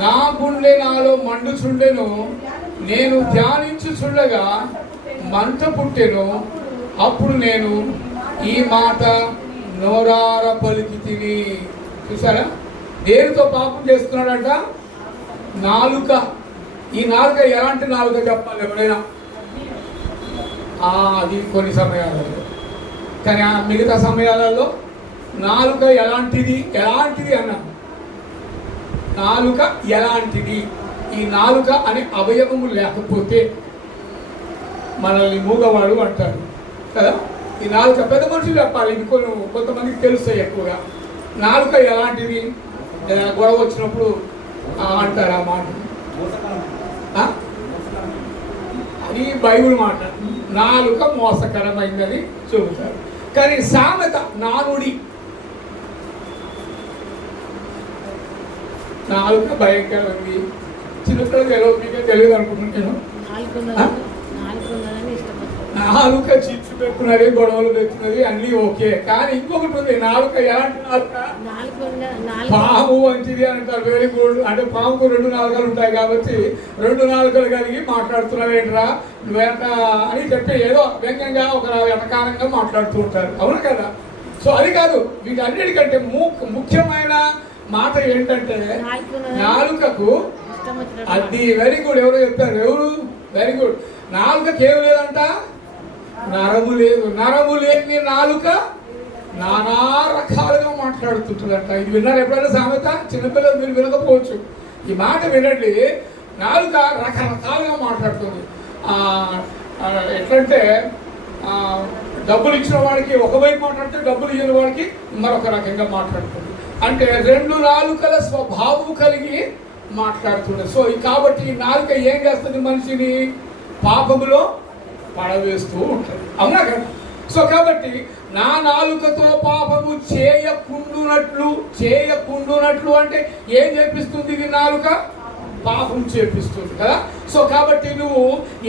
నా గుండె నాలో మండుచుండెను. నేను ధ్యానించుచుండగా మంట పుట్టెను. అప్పుడు నేను ఈ మాట నోరార పలికి తిని. చూసారా? దేనితో పాపం చేస్తున్నాడంట? నాలుక. ఈ నాలుక ఎలాంటి నాలుక చెప్పాలి ఎవరైనా? అది కొన్ని సమయాలలో, కానీ మిగతా సమయాలలో నాలుక ఎలాంటిది అన్నా. నాలుక ఎలాంటిది? ఈ నాలుక అనే అవయవము లేకపోతే మనల్ని మూగవాడు అంటారు కదా. ఈ నాలుక పెద్ద మనుషులు చెప్పాలి. ఇది కొంతమందికి తెలుస్తాయి ఎక్కువగా. నాలుక ఎలాంటిది? గొడవ వచ్చినప్పుడు అంటారు ఆ మాట. అది బైబిల్ మాట. నాలుక మోసకరమైందని చెబుతారు. కానీ సామెత, నానుడి, నాలుక భయంకరమైంది. చిన్నపిల్లలు తెలియదు అనుకుంటున్నాను. నాలుక చిచ్చు పెట్టుకున్నది, గొడవలు పెట్టుకున్నది, అన్నీ ఓకే. కానీ ఇంకొకటి ఉంది. నాలుక ఎలాంటి నాలుక? పాము వంటిది అంటారు. Very good. అంటే పాముకు 2 నాలుకలు ఉంటాయి కాబట్టి 2 నాలుకలు కలిగి మాట్లాడుతున్నావేంట్రా నువ్వేంట అని చెప్పి ఏదో వ్యంగ్యంగా ఒక వెటకారంగా మాట్లాడుతూ ఉంటారు. అవును కదా? సో అది కాదు. వీటన్నిటికంటే ముఖ్యమైన మాట ఏంటంటే నాలుకకు అది. Very good. ఎవరో చెప్తారు. ఎవరు? Very good. నాలుకకి ఏం లేదంట? నరము లేదు. నరము లేని నాలుక నానా రకాలుగా మాట్లాడుతుంటుందంట. ఇది విన్నారు ఎప్పుడైనా సామెత? చిన్నపిల్లలు మీరు వినకపోవచ్చు. ఈ మాట వినండి. నాలుక రకరకాలుగా మాట్లాడుతుంది. ఎట్లంటే డబ్బులు ఇచ్చిన వాడికి ఒకవైపు మాట్లాడితే, డబ్బులు ఇచ్చిన వాడికి మరొక రకంగా మాట్లాడుతుంది. అంటే 2 నాలుకల స్వభావం కలిగి మాట్లాడుతుంది. సో కాబట్టి ఈ నాలుక ఏం చేస్తుంది? మనిషిని పాపములో పడవేస్తూ ఉంటుంది. అవునా కదా? సో కాబట్టి నా నాలుకతో పాపము చేయకుండునట్లు అంటే ఏం చేపిస్తుంది? ఇది నాలుక పాపం చేపిస్తుంది కదా. సో కాబట్టి నువ్వు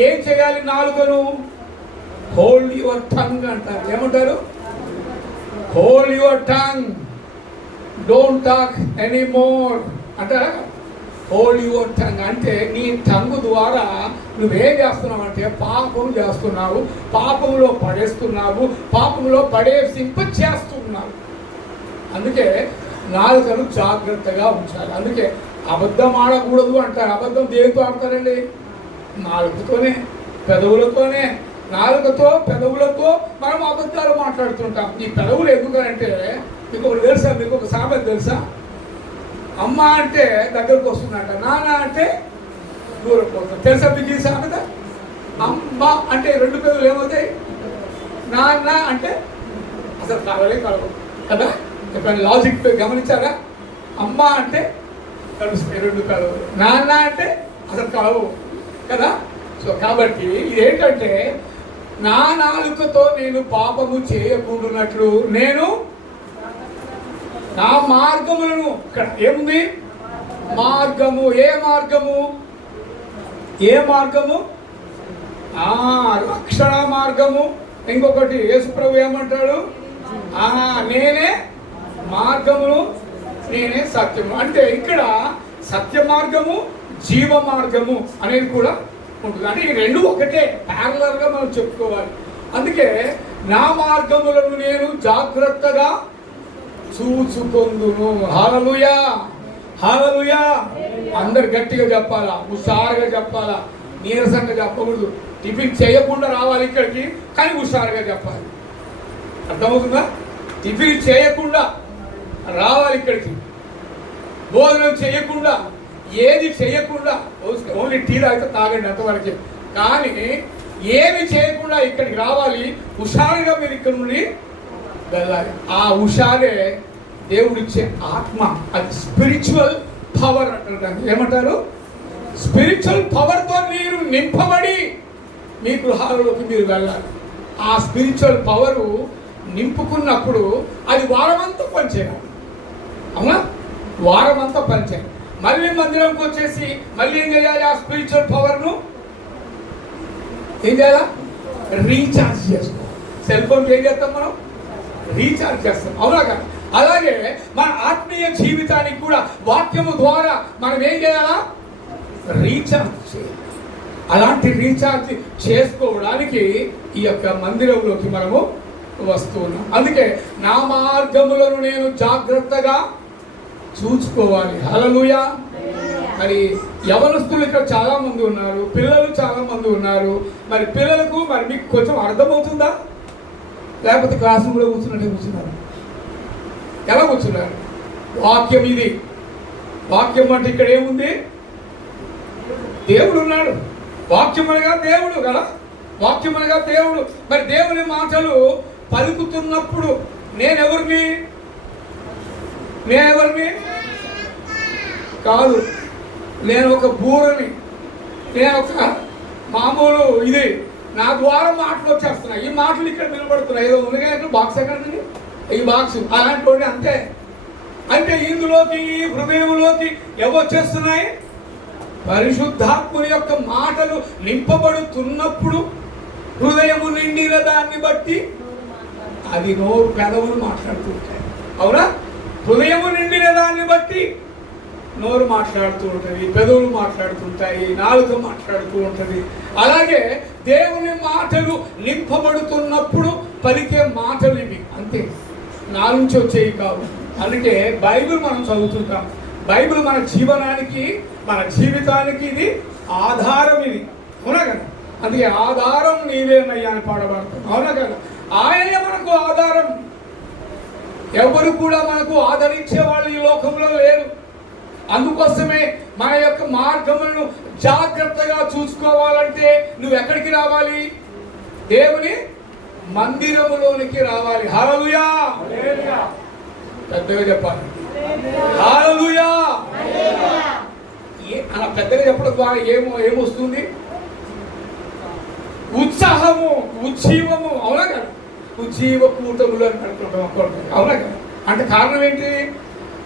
ఏం చేయాలి? నాలుకను హోల్డ్ యువర్ టంగ్ అంటారు. ఏమంటారు? Hold your tongue, don't talk anymore అంటారా? హోల్డ్ యువర్ టంగ్ అంటే నీ టంగు ద్వారా నువ్వేం చేస్తున్నావు అంటే పాపం చేస్తున్నావు, పాపంలో పడేస్తున్నావు, పాపంలో పడేసింపచేస్తున్నావు. అందుకే నాలుకను జాగ్రత్తగా ఉంచాలి. అందుకే అబద్ధం ఆడకూడదు అంటారు. అబద్ధం దేనితో ఆడతారండి? నాలుకతోనే, పెదవులతోనే. నాలుకతో, పెదవులతో మనం అబద్ధాలు మాట్లాడుతుంటాం. ఈ పెదవులు ఎందుకంటే మీకు ఒకటి తెలుసా? మీకు ఒక సామెత తెలుసా? అమ్మ అంటే దగ్గరకు వస్తుందంట, నాన్న అంటే దూరం పోతుంది. తెలుసా మీకు ఈ సామెత? అమ్మ అంటే 2 పెదవులు ఏమవుతాయి? నాన్న అంటే అసలు కలవలే కలవు కదా. ఎప్పుడైనా లాజిక్ గమనించారా? అమ్మ అంటే కలుస్తాయి 2 పెదవులు, నాన్న అంటే అసలు కలవు కదా. సో కాబట్టి ఇదేంటంటే నా నాలుకతో నేను పాపము చేయకుండానట్లు నేను నా మార్గములను, ఇక్కడ ఏముంది? మార్గము. ఏ మార్గము? ఏ మార్గము? రక్షణ మార్గము. ఇంకొకటి యేసుప్రభు ఏమంటాడు? నేనే మార్గమును, నేనే సత్యము. అంటే ఇక్కడ సత్య మార్గము, జీవ మార్గము అనేది కూడా ఉంటుంది. అంటే ఈ రెండు ఒకటే, ప్యారలల్ గా మనం చెప్పుకోవాలి. అందుకే నా మార్గములను నేను జాగ్రత్తగా చూచుకొందును. హల్లెలూయా, హల్లెలూయా. అందరు గట్టిగా చెప్పాలా, హుషారుగా చెప్పాలా, నీరసంగా చెప్పకూడదు. టిఫిన్ చేయకుండా రావాలి ఇక్కడికి, కానీ హుషారుగా చెప్పాలి. అర్థమవుతుందా? టిఫిన్ చేయకుండా రావాలి ఇక్కడికి, భోజనం చేయకుండా, ఏది చేయకుండా, ఓన్లీ టీ అయితే తాగండి అంతవరకే, కానీ ఏమి చేయకుండా ఇక్కడికి రావాలి. హుషారుగా మీరు ఇక్కడ నుండి వెళ్ళాలి. ఆ హుషారే దేవుడిచ్చే ఆత్మ. అది స్పిరిచువల్ పవర్ అంటారు. ఏమంటారు? స్పిరిచువల్ పవర్తో మీరు నింపబడి మీ గృహాలలోకి మీరు వెళ్ళాలి. ఆ స్పిరిచువల్ పవరు నింపుకున్నప్పుడు అది వారమంతా పనిచేయాలి. అవునా? వారమంతా పనిచేయాలి. మళ్ళీ మందిరంకి వచ్చేసి మళ్ళీ ఏం చేయాలి? ఆ స్పిరిచువల్ పవర్ను ఏం చేయాలా? రీఛార్జ్ చేసుకోవాలి. సెల్ ఫోన్కి ఏం చేస్తాం మనం? రీఛార్జ్ చేస్తాం. అవునా కదా? అలాగే మన ఆత్మీయ జీవితానికి కూడా వాక్యము ద్వారా మనం ఏం చేయాలా? రీఛార్జ్ చేయాలి. అలాంటి రీఛార్జ్ చేసుకోవడానికి ఈ యొక్క మందిరంలోకి మనము వస్తూ ఉన్నాం. అందుకే నా మార్గములను నేను జాగ్రత్తగా చూసుకోవాలి. హల్లెలూయా. మరి యవనస్తులు ఇక్కడ చాలా మంది ఉన్నారు, పిల్లలు చాలా మంది ఉన్నారు. మరి పిల్లలకు మరి మీకు కొంచెం అర్థమవుతుందా? లేకపోతే క్లాస్ రూమ్లో కూర్చున్నట్టే కూర్చున్నారు? ఎలా కూర్చున్నారు? వాక్యం ఇది. వాక్యం అంటే ఇక్కడ ఏముంది? దేవుడు ఉన్నాడు. వాక్యం అనగా దేవుడు కదా. వాక్యం అనగా దేవుడు. మరి దేవుని మాటలు పలుకుతున్నప్పుడు నేనెవరిని కాదు, నేను ఒక బూరని, నేను ఒక మామూలు ఇది, నా ద్వారా మాటలు వచ్చేస్తున్నాయి. ఈ మాటలు ఇక్కడ నిలబడుతున్నాయి. ఏదో ఉంది బాక్స్ ఎక్కడండి, ఈ బాక్స్ అలాంటి వాడి అంతే. అంటే ఇందులోకి, ఈ హృదయంలోకి ఎవొచ్చేస్తున్నాయి? పరిశుద్ధాత్ముని యొక్క మాటలు నింపబడుతున్నప్పుడు హృదయము నిండిన దాన్ని బట్టి అది నోరు, పెదవులు మాట్లాడుతూ ఉంటాయి. అవునా? హృదయము నిండిన దాన్ని బట్టి నోరు మాట్లాడుతూ ఉంటుంది, పెదవులు మాట్లాడుతుంటాయి, నాలుక మాట్లాడుతూ ఉంటుంది. అలాగే దేవుని మాటలు నింపబడుతున్నప్పుడు పలికే మాటలు ఇవి అంతే, నా నుంచి వచ్చేవి కావు. అందుకే బైబిల్ మనం చదువుతుంటాం. బైబిల్ మన జీవనానికి, మన జీవితానికి ఇది ఆధారం. ఇది అవునా కదా? అందుకే ఆధారం నీవేనయ్యా అని పాడబడతాం. అవునా కదా? ఆయనే మనకు ఆధారం. ఎవరు కూడా మనకు ఆదరించే వాళ్ళు ఈ లోకంలో లేరు. అందుకోసమే మన యొక్క మార్గములను జాగ్రత్తగా చూసుకోవాలంటే నువ్వు ఎక్కడికి రావాలి? దేవుని మందిరములోనికి రావాలి. హల్లెలూయా. పెద్దగా చెప్పాలి. హల్లెలూయా. అలా పెద్దగా చెప్పడం ద్వారా ఏమొస్తుంది? ఉత్సాహము, ఉజ్జీవము. అవునా కదా? ఉజ్జీవ కూటములు అని పెడుతుంటాం. అవునా కదా? అంటే కారణం ఏంటి?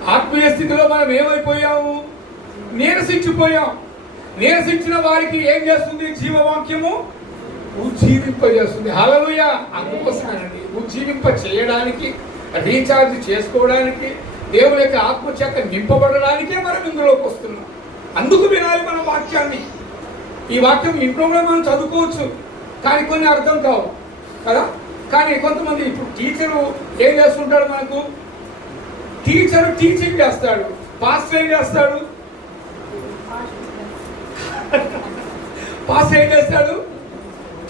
ఆత్మీయ స్థితిలో మనం ఏమైపోయాము? నీరసించిపోయాం. నీరసించిన వారికి ఏం చేస్తుంది? జీవవాక్యము ఉజ్జీవింపజేస్తుంది. హల్లెలూయా. అందుకోసమేనండి ఉజ్జీవింప చేయడానికి, రీఛార్జ్ చేసుకోవడానికి, దేవుని యొక్క ఆత్మ చేత నింపబడడానికే మనం ఇందులోకి వస్తున్నాం. అందుకు వినాలి మన వాక్యాన్ని. ఈ వాక్యం ఇంట్లో కూడా మనం చదువుకోవచ్చు, కానీ కొన్ని అర్థం కావు కదా. కానీ కొంతమంది ఇప్పుడు టీచరు ఏం చేస్తుంటాడు? మనకు టీచరు టీచింగ్ చేస్తాడు, పాస్టర్ ఏం చేస్తాడు? పాస్టర్ ఏం చేస్తాడు?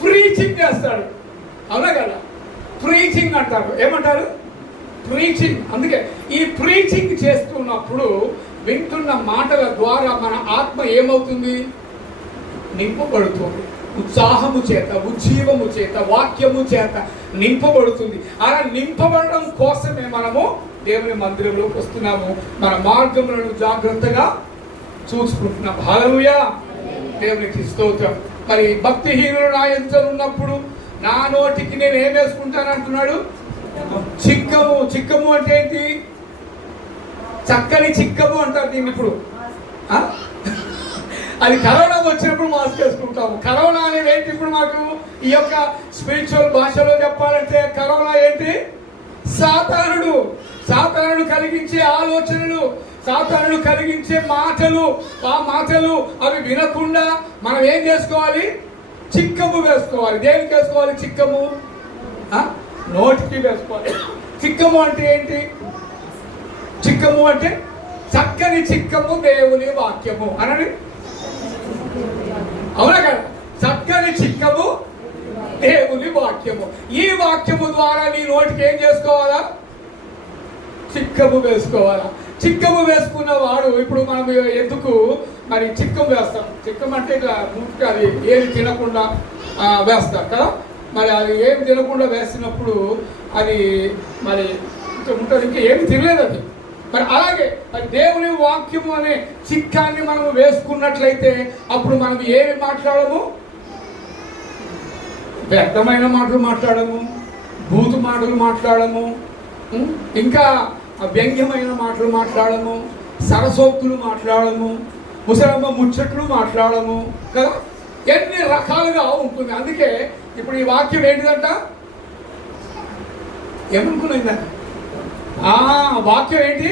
ప్రీచింగ్ చేస్తాడు. అవునా కదా? ప్రీచింగ్ అంటారు. ఏమంటారు? ప్రీచింగ్. అందుకే ఈ ప్రీచింగ్ చేస్తున్నప్పుడు వింటున్న మాటల ద్వారా మన ఆత్మ ఏమవుతుంది? నింపబడుతుంది. ఉత్సాహము చేత, ఉజ్జీవము చేత, వాక్యము చేత నింపబడుతుంది. అలా నింపబడడం కోసమే మనము దేవుని మందిరంలోకి వస్తున్నాము. మన మార్గములను జాగ్రత్తగా చూసుకుంటున్నాం. హల్లెలూయా. దేవునికి స్తోత్రం. మరి భక్తిహీనులు నా ఎదుట ఉన్నప్పుడు నా నోటికి నేను ఏం వేసుకుంటాను అంటున్నాడు? చిక్కము. చిక్కము అంటే ఏంటి? చక్కని చిక్కము అంటారు దీన్ని ఇప్పుడు. అది కరోనా వచ్చినప్పుడు మాస్క్ వేసుకుంటాము. కరోనా అనేది ఏంటి ఇప్పుడు మాకు ఈ యొక్క స్పిరిచువల్ భాషలో చెప్పాలంటే కరోనా ఏంటి? సాతానుడు కలిగించే ఆలోచనలు, సాతానుడు కలిగించే మాటలు. ఆ మాటలు అవి వినకుండా మనం ఏం చేసుకోవాలి? చిక్కము వేసుకోవాలి. దేనికి వేసుకోవాలి చిక్కము? నోటికి వేసుకోవాలి. చిక్కము అంటే ఏంటి? చిక్కము అంటే చక్కని చిక్కము దేవుని వాక్యము అనండి. అవునా కదా? చక్కని చిక్కము దేవుని వాక్యము. ఈ వాక్యము ద్వారా నీ నోటికి ఏం చేసుకోవాలా? చిక్కము వేసుకోవాలా. చిక్కము వేసుకున్న వాడు ఇప్పుడు మనం ఎందుకు మరి చిక్కం వేస్తాం? చిక్కం అంటే ఇట్లా ముట్టుకు అది ఏది తినకుండా వేస్తాం కదా. మరి అది ఏమి తినకుండా వేసినప్పుడు అది మరి ఉంటుంది, ఇంకా ఏమి తినలేదు అది. మరి అలాగే మరి దేవుని వాక్యము అనే చిక్కాన్ని మనం వేసుకున్నట్లయితే అప్పుడు మనం ఏమి మాట్లాడము? వ్యర్థమైన మాటలు మాట్లాడము, బూతు మాటలు మాట్లాడము, ఇంకా వ్యంగ్యమైన మాటలు మాట్లాడము, సరసోక్తులు మాట్లాడము, ముసలమ్మ ముచ్చట్లు మాట్లాడము కదా. ఎన్ని రకాలుగా ఉంటుంది. అందుకే ఇప్పుడు ఈ వాక్యం ఏంటిదంట? ఏమనుకున్నదంట? వాక్యం ఏంటి?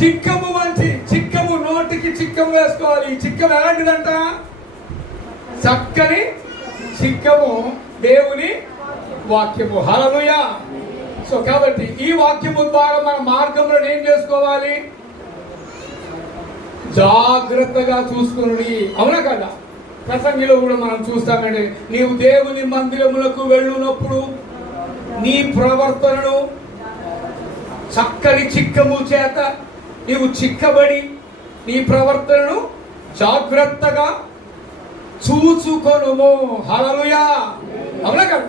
చిక్కము వంటి చిక్కము. నోటికి చిక్కము వేసుకోవాలి. ఈ చిక్కము ఎలాంటిదంట? చక్కని చిక్కము దేవుని వాక్యము. హల్లెలూయా. సో కాబట్టి ఈ వాక్యము ద్వారా మన మార్గంలో ఏం చేసుకోవాలి? జాగ్రత్తగా చూసుకుని. అవునా కదా? ప్రసంగిలో కూడా మనం చూస్తామండి, నీవు దేవుని మందిరములకు వెళ్ళునప్పుడు నీ ప్రవర్తనను చక్కని చిక్కము చేత నీవు చిక్కబడి నీ ప్రవర్తనను జాగ్రత్తగా చూచుకొనుము. హల్లెలూయా. అవునా కదా?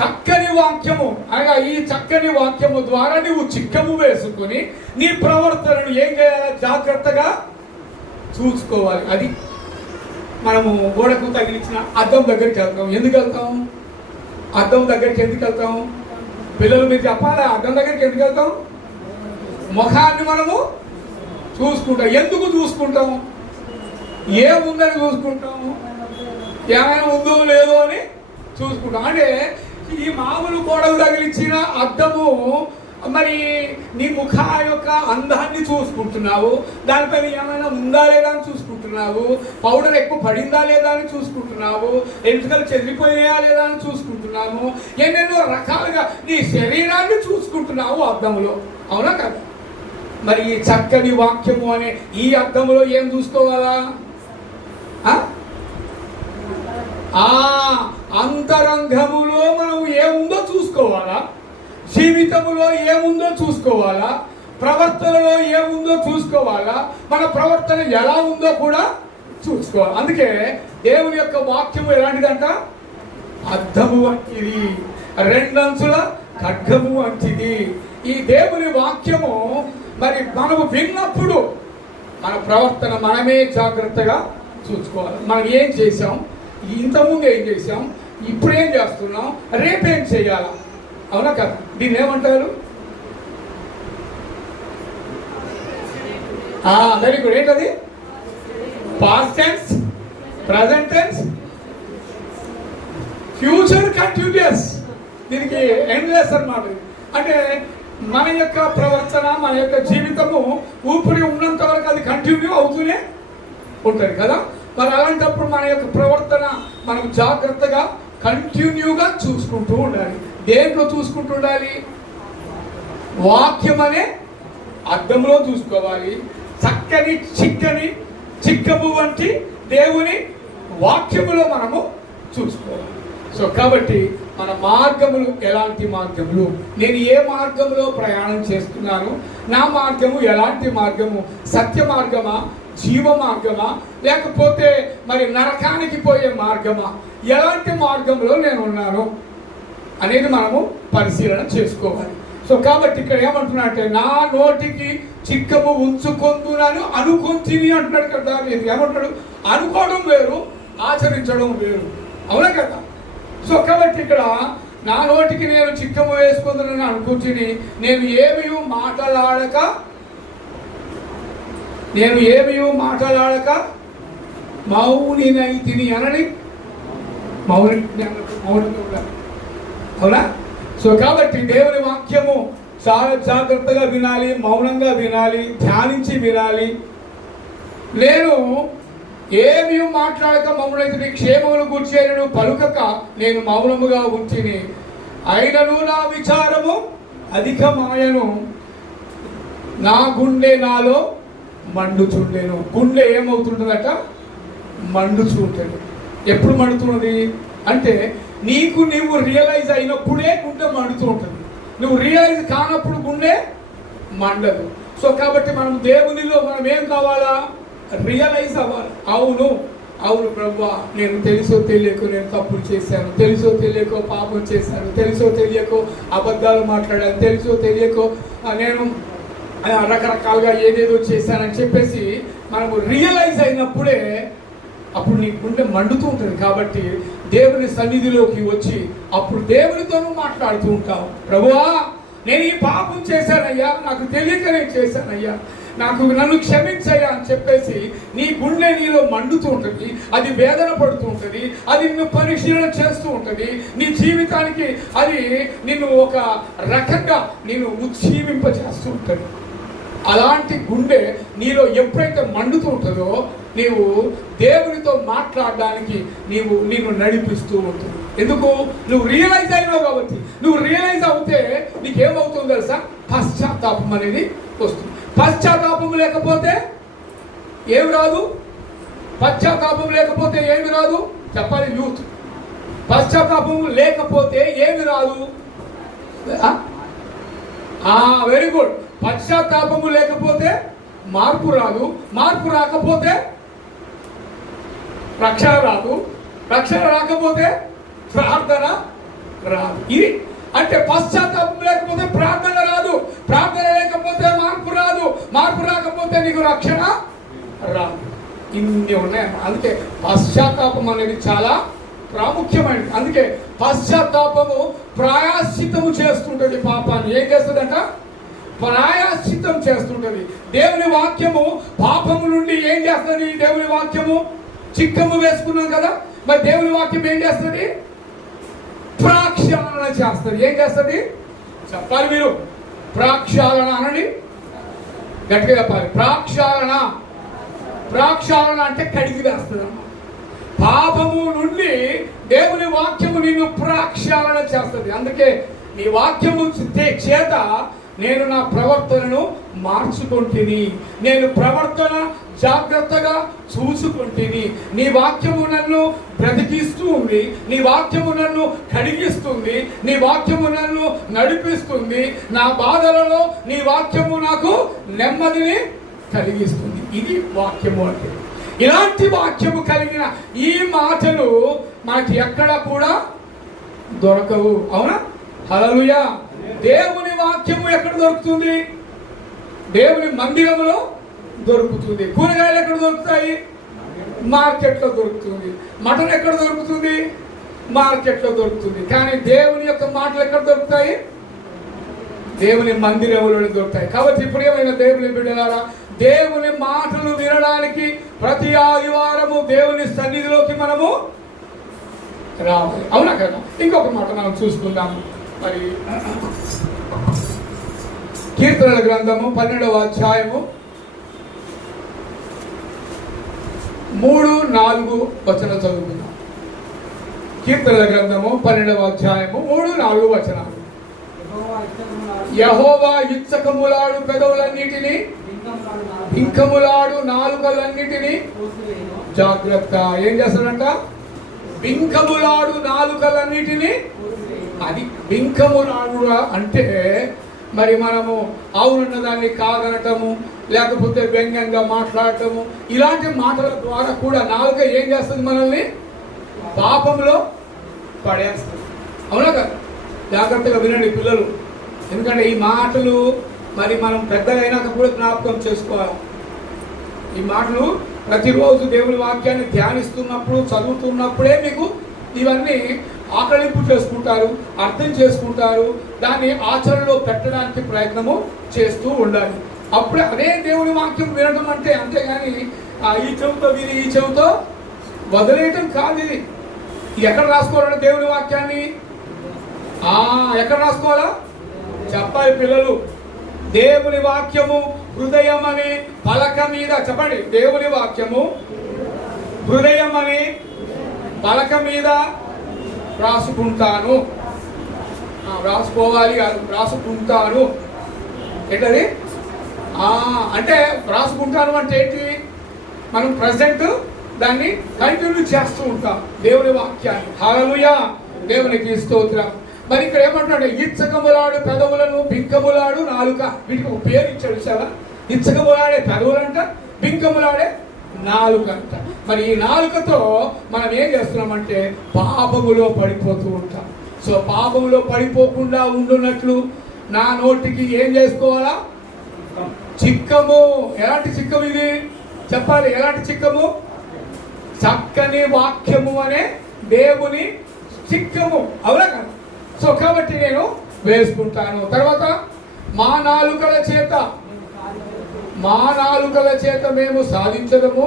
చక్కని వాక్యము అనగా ఈ చక్కని వాక్యము ద్వారా నువ్వు చిక్కము వేసుకుని నీ ప్రవర్తనను ఏం చేయాలి? జాగ్రత్తగా చూసుకోవాలి. అది మనము గోడకు తగిలించిన అద్దం దగ్గరికి వెళ్తాం. ఎందుకు వెళ్తాం? అద్దం దగ్గరికి ఎందుకు వెళ్తాం? పిల్లలు మీరు చెప్పాలా? అద్దం దగ్గరికి ఎందుకు వెళ్తాం? ముఖాన్ని మనము చూసుకుంటాం. ఎందుకు చూసుకుంటాం? ఏముందని చూసుకుంటాము? ఏమైనా ఉందో లేదో అని చూసుకుంటాం. అంటే ఈ మామూలు గోడకు తగిలించిన అద్దము మరి నీ ముఖ యొక్క అందాన్ని చూసుకుంటున్నావు, దానిపైన ఏమైనా ఉందా లేదా అని చూసుకుంటున్నావు, పౌడర్ ఎక్కువ పడిందా లేదా అని చూసుకుంటున్నావు, ఎంటుకలు చెదిరిపోయాయా లేదా అని చూసుకుంటున్నాము, ఎన్నెన్నో రకాలుగా నీ శరీరాన్ని చూసుకుంటున్నావు అద్దంలో. అవునా కదా? మరి ఈ చక్కని వాక్యము అనే ఈ అద్దంలో ఏం చూసుకోవాలా? అంతరంగములో మనం ఏముందో చూసుకోవాలా, జీవితములో ఏముందో చూసుకోవాలా, ప్రవర్తనలో ఏముందో చూసుకోవాలా, మన ప్రవర్తన ఎలా ఉందో కూడా చూసుకోవాలి. అందుకే దేవుని యొక్క వాక్యము ఎలాంటిదంట? అద్దము వంటిది, రెండంచుల ఖడ్గము వంటిది. ఈ దేవుని వాక్యము మరి మనము విన్నప్పుడు మన ప్రవర్తన మనమే జాగ్రత్తగా చూసుకోవాలి. మనం ఏం చేసాం, ఇంతకుముందు ఏం చేసాం, ఇప్పుడు ఏం చేస్తున్నాం, రేపేం చేయాలా? అవునా కదా? దీన్ని ఏమంటారు? Very good. ఏంటది? Past tense, present tense, future continuous. దీనికి ఎండ్లెస్ అన్నమాట. అంటే మన యొక్క ప్రవర్తన, మన యొక్క జీవితము ఊపిరి ఉన్నంత వరకు అది కంటిన్యూ అవుతూనే ఉంటుంది కదా. మరి అలాంటప్పుడు మన యొక్క ప్రవర్తన మనం జాగ్రత్తగా కంటిన్యూగా చూసుకుంటూ ఉండాలి. దేంట్లో చూసుకుంటూ ఉండాలి? వాక్యం అనే అద్దంలో చూసుకోవాలి. చక్కని చిక్కము వంటి దేవుని వాక్యములో మనము చూసుకోవాలి. సో కాబట్టి మన మార్గములు ఎలాంటి మార్గములు, నేను ఏ మార్గంలో ప్రయాణం చేస్తున్నాను, నా మార్గము ఎలాంటి మార్గము, సత్య మార్గమా, జీవ మార్గమా, లేకపోతే మరి నరకానికి పోయే మార్గమా, ఎలాంటి మార్గంలో నేను ఉన్నాను అనేది మనము పరిశీలన చేసుకోవాలి. సో కాబట్టి ఇక్కడ ఏమంటున్నా అంటే, నా నోటికి చిక్కము ఉంచుకొందునని అనుకొంటిని అంటున్నాడు కదా. ఏమంటాడు? అనుకోవడం వేరు, ఆచరించడం వేరు. అవునా కదా? సో కాబట్టి ఇక్కడ నా నోటికి నేను చిక్కము వేసుకుందని అనుకుంటుని నేను ఏమీ మాట్లాడక నేను ఏమీ మాట్లాడక మౌనినైతిని అనని మౌని అవునా? సో కాబట్టి దేవుని వాక్యము చాలా జాగ్రత్తగా వినాలి, మౌనంగా వినాలి, ధ్యానించి వినాలి. నేను ఏమీ మాట్లాడక మౌనైతిని, క్షేమమును గూర్చేనను పలుకక నేను మౌనముగా ఉంటిని, అయినను నా విచారము అధికమాయను, నా గుండె నాలో మండుచుండెను. గుండె ఏమవుతుంటుందట? మండుచుంటుంది. ఎప్పుడు మండుతున్నది అంటే నువ్వు రియలైజ్ అయినప్పుడే గుండె మండుతూ ఉంటుంది. నువ్వు రియలైజ్ కానప్పుడు గుండె మండదు. సో కాబట్టి మనం దేవునిలో మనం ఏం కావాలా? రియలైజ్ అవ్వాలి. అవును ప్రభువా, నేను తెలుసో తెలియకో నేను తప్పులు చేశాను, తెలుసో తెలియకో పాపం చేశాను, తెలుసో తెలియకో అబద్ధాలు మాట్లాడాను, తెలుసో తెలియకో నేను రకరకాలుగా ఏదేదో చేశానని చెప్పేసి మనము రియలైజ్ అయినప్పుడే అప్పుడు నీ గుండె మండుతూ ఉంటుంది. కాబట్టి దేవుని సన్నిధిలోకి వచ్చి అప్పుడు దేవునితోనూ మాట్లాడుతూ ఉంటావు. ప్రభువా, నేను ఈ పాపం చేశానయ్యా, నాకు తెలియక నేను చేశానయ్యా, నన్ను క్షమించయ్యా అని చెప్పేసి నీ గుండె నీలో మండుతూ ఉంటుంది. అది వేదన పడుతూ ఉంటుంది, అది నిన్ను పరిశీలన చేస్తూ ఉంటుంది. నీ జీవితానికి అది నిన్ను ఒక రకంగా నిన్ను ఉజ్జీవింపజేస్తూ ఉంటుంది. అలాంటి గుండె నీలో ఎప్పుడైతే మండుతూ ఉంటుందో నీవు దేవునితో మాట్లాడడానికి నిన్ను నడిపిస్తూ ఉంటుంది. ఎందుకు? నువ్వు రియలైజ్ అయినావు కాబట్టి. నువ్వు రియలైజ్ అవుతే నీకేమవుతుందో తెలుసా? పశ్చాత్తాపం అనేది వస్తుంది. పశ్చాత్తాపం లేకపోతే ఏమి రాదు? పశ్చాత్తాపం లేకపోతే ఏమి రాదు? చెప్పాలి యూత్. పశ్చాత్తాపం లేకపోతే ఏమి రాదు? Very good. పశ్చాత్తాపము లేకపోతే మార్పు రాదు, మార్పు రాకపోతే రక్షణ రాదు, రక్షణ రాకపోతే ప్రార్థన రాదు. ఇది అంటే పశ్చాత్తాపం లేకపోతే ప్రార్థన రాదు, ప్రార్థన లేకపోతే మార్పు రాదు, మార్పు రాకపోతే నీకు రక్షణ రాదు. ఇన్ని ఉన్నాయి. అందుకే పశ్చాత్తాపం అనేది చాలా ప్రాముఖ్యమైనది. అందుకే పశ్చాత్తాపము ప్రాయశ్చిత్తము చేస్తుంటది. పాపాన్ని ఏం చేస్తుందంట? ప్రాయశ్చిత్తం చేస్తుంటది. దేవుని వాక్యము పాపము నుండి ఏం చేస్తుంది? దేవుని వాక్యము చిక్కము వేసుకున్నాం కదా, మరి దేవుని వాక్యం ఏం చేస్తుంది? ప్రక్షాళన చేస్తుంది. ఏం చేస్తుంది? చెప్పాలి మీరు. ప్రక్షాళన అనండి, గట్టిగా చెప్పాలి. ప్రక్షాళన అంటే కడిగి వేస్తుంది. పాపము నుండి దేవుని వాక్యము నిన్ను ప్రక్షాళన చేస్తుంది. అందుకే నీ వాక్యము చేత నేను నా ప్రవర్తనను మార్చుకుంటుని, నేను ప్రవర్తన జాగ్రత్తగా చూసుకుంటుని. నీ వాక్యము నన్ను బ్రతికిస్తూ ఉంది, నీ వాక్యము నన్ను కడిగిస్తుంది, నీ వాక్యము నన్ను నడిపిస్తుంది. నా బాధలలో నీ వాక్యము నాకు నెమ్మదిని కలిగిస్తుంది. ఇది వాక్యము అంటే. ఇలాంటి వాక్యము కలిగిన ఈ మాటలు మనకి ఎక్కడ కూడా దొరకవు. అవునా? హల్లెలూయా. దేవుని వాక్యము ఎక్కడ దొరుకుతుంది? దేవుని మందిరములో దొరుకుతుంది. కూరగాయలు ఎక్కడ దొరుకుతాయి? మార్కెట్లో దొరుకుతుంది. మటన్ ఎక్కడ దొరుకుతుంది? మార్కెట్లో దొరుకుతుంది. కానీ దేవుని యొక్క మాటలు ఎక్కడ దొరుకుతాయి? దేవుని మందిరములో దొరుకుతాయి. కాబట్టి ఇప్పుడు ఏమైనా దేవుని బిడ్డలారా, దేవుని మాటలు వినడానికి ప్రతి ఆదివారము దేవుని సన్నిధిలోకి మనము రావాలి. అవునా కదా? ఇంకొక మాట మనం చూసుకుందాము. మరి కీర్తనల గ్రంథము 12వ అధ్యాయము 3-4 వచనం చదువుకుందాం. కీర్తనల గ్రంథము 12వ అధ్యాయము 3-4 వచనాలు. యెహోవా ఇచ్చకములాడు పెదవులన్నిటినీ, బింకములాడు నాలుకలన్నిటినీ జాగ్రత్త. ఏం చేస్తాడంట? బింకములాడు నాలుకలన్నిటినీ. అది బింకములాడు అంటే మరి మనము అవునున్న దాన్ని కాదనటము, లేకపోతే వ్యంగ్యంగా మాట్లాడటము, ఇలాంటి మాటల ద్వారా కూడా నాలుక ఏం చేస్తుంది? మనల్ని పాపంలో పడేస్తుంది. అవునా కదా? జాగ్రత్తగా వినండి పిల్లలు. ఎందుకంటే ఈ మాటలు మరి మనం పెద్దగా అయినాక కూడా జ్ఞాపకం చేసుకోవాలి. ఈ మాటలు ప్రతిరోజు దేవుని వాక్యాన్ని ధ్యానిస్తున్నప్పుడు, చదువుతున్నప్పుడే మీకు ఇవన్నీ ఆకలింపు చేసుకుంటారు, అర్థం చేసుకుంటారు, దాన్ని ఆచరణలో పెట్టడానికి ప్రయత్నము చేస్తూ ఉండాలి. అప్పుడు అదే దేవుని వాక్యం వినడం అంటే, అంతేగాని ఈ చెవుతో విని ఈ చెవుతో వదిలేయటం కాదు. ఇది ఎక్కడ రాసుకోవాలంటే దేవుని వాక్యాన్ని ఎక్కడ రాసుకోవాలా చెప్పాలి పిల్లలు. దేవుని వాక్యము హృదయం అనే పలక మీద, చెప్పండి, దేవుని వాక్యము హృదయం అనే పలక మీద రాసుకుంటాను. రాసుకోవాలి కాదు, రాసుకుంటాను. ఏంటది? అంటే రాసుకుంటాను అంటే ఏంటి? మనం ప్రజెంట్ దాన్ని కంటిన్యూ చేస్తూ ఉంటాం దేవుని వాక్యాన్ని. హల్లెలూయా, దేవునికి స్తోత్రం. మరి ఇక్కడ ఏమంటున్నాడు? ఇచ్చకములాడు పెదవులను, బింకములాడు నాలుక. వీటికి ఒక పేరు ఇచ్చాడు చాలా. ఇచ్చకములాడే పెదవులంట, బింకములాడే నాలుక అంట. మరి ఈ నాలుకతో మనం ఏం చేస్తున్నామంటే పాపములో పడిపోతూ ఉంటాం. సో పాపములో పడిపోకుండా ఉండున్నట్లు నా నోటికి ఏం చేసుకోవాలా? చిక్కము. ఎలాంటి చిక్కము ఇది? చెప్పాలి, ఎలాంటి చిక్కము? చక్కని వాక్యము అనే దేవుని చిక్కము. అవునా కదా? సో కాబట్టి నేను వేసుకుంటాను. తర్వాత మా నాలుకల చేత మేము సాధించదము.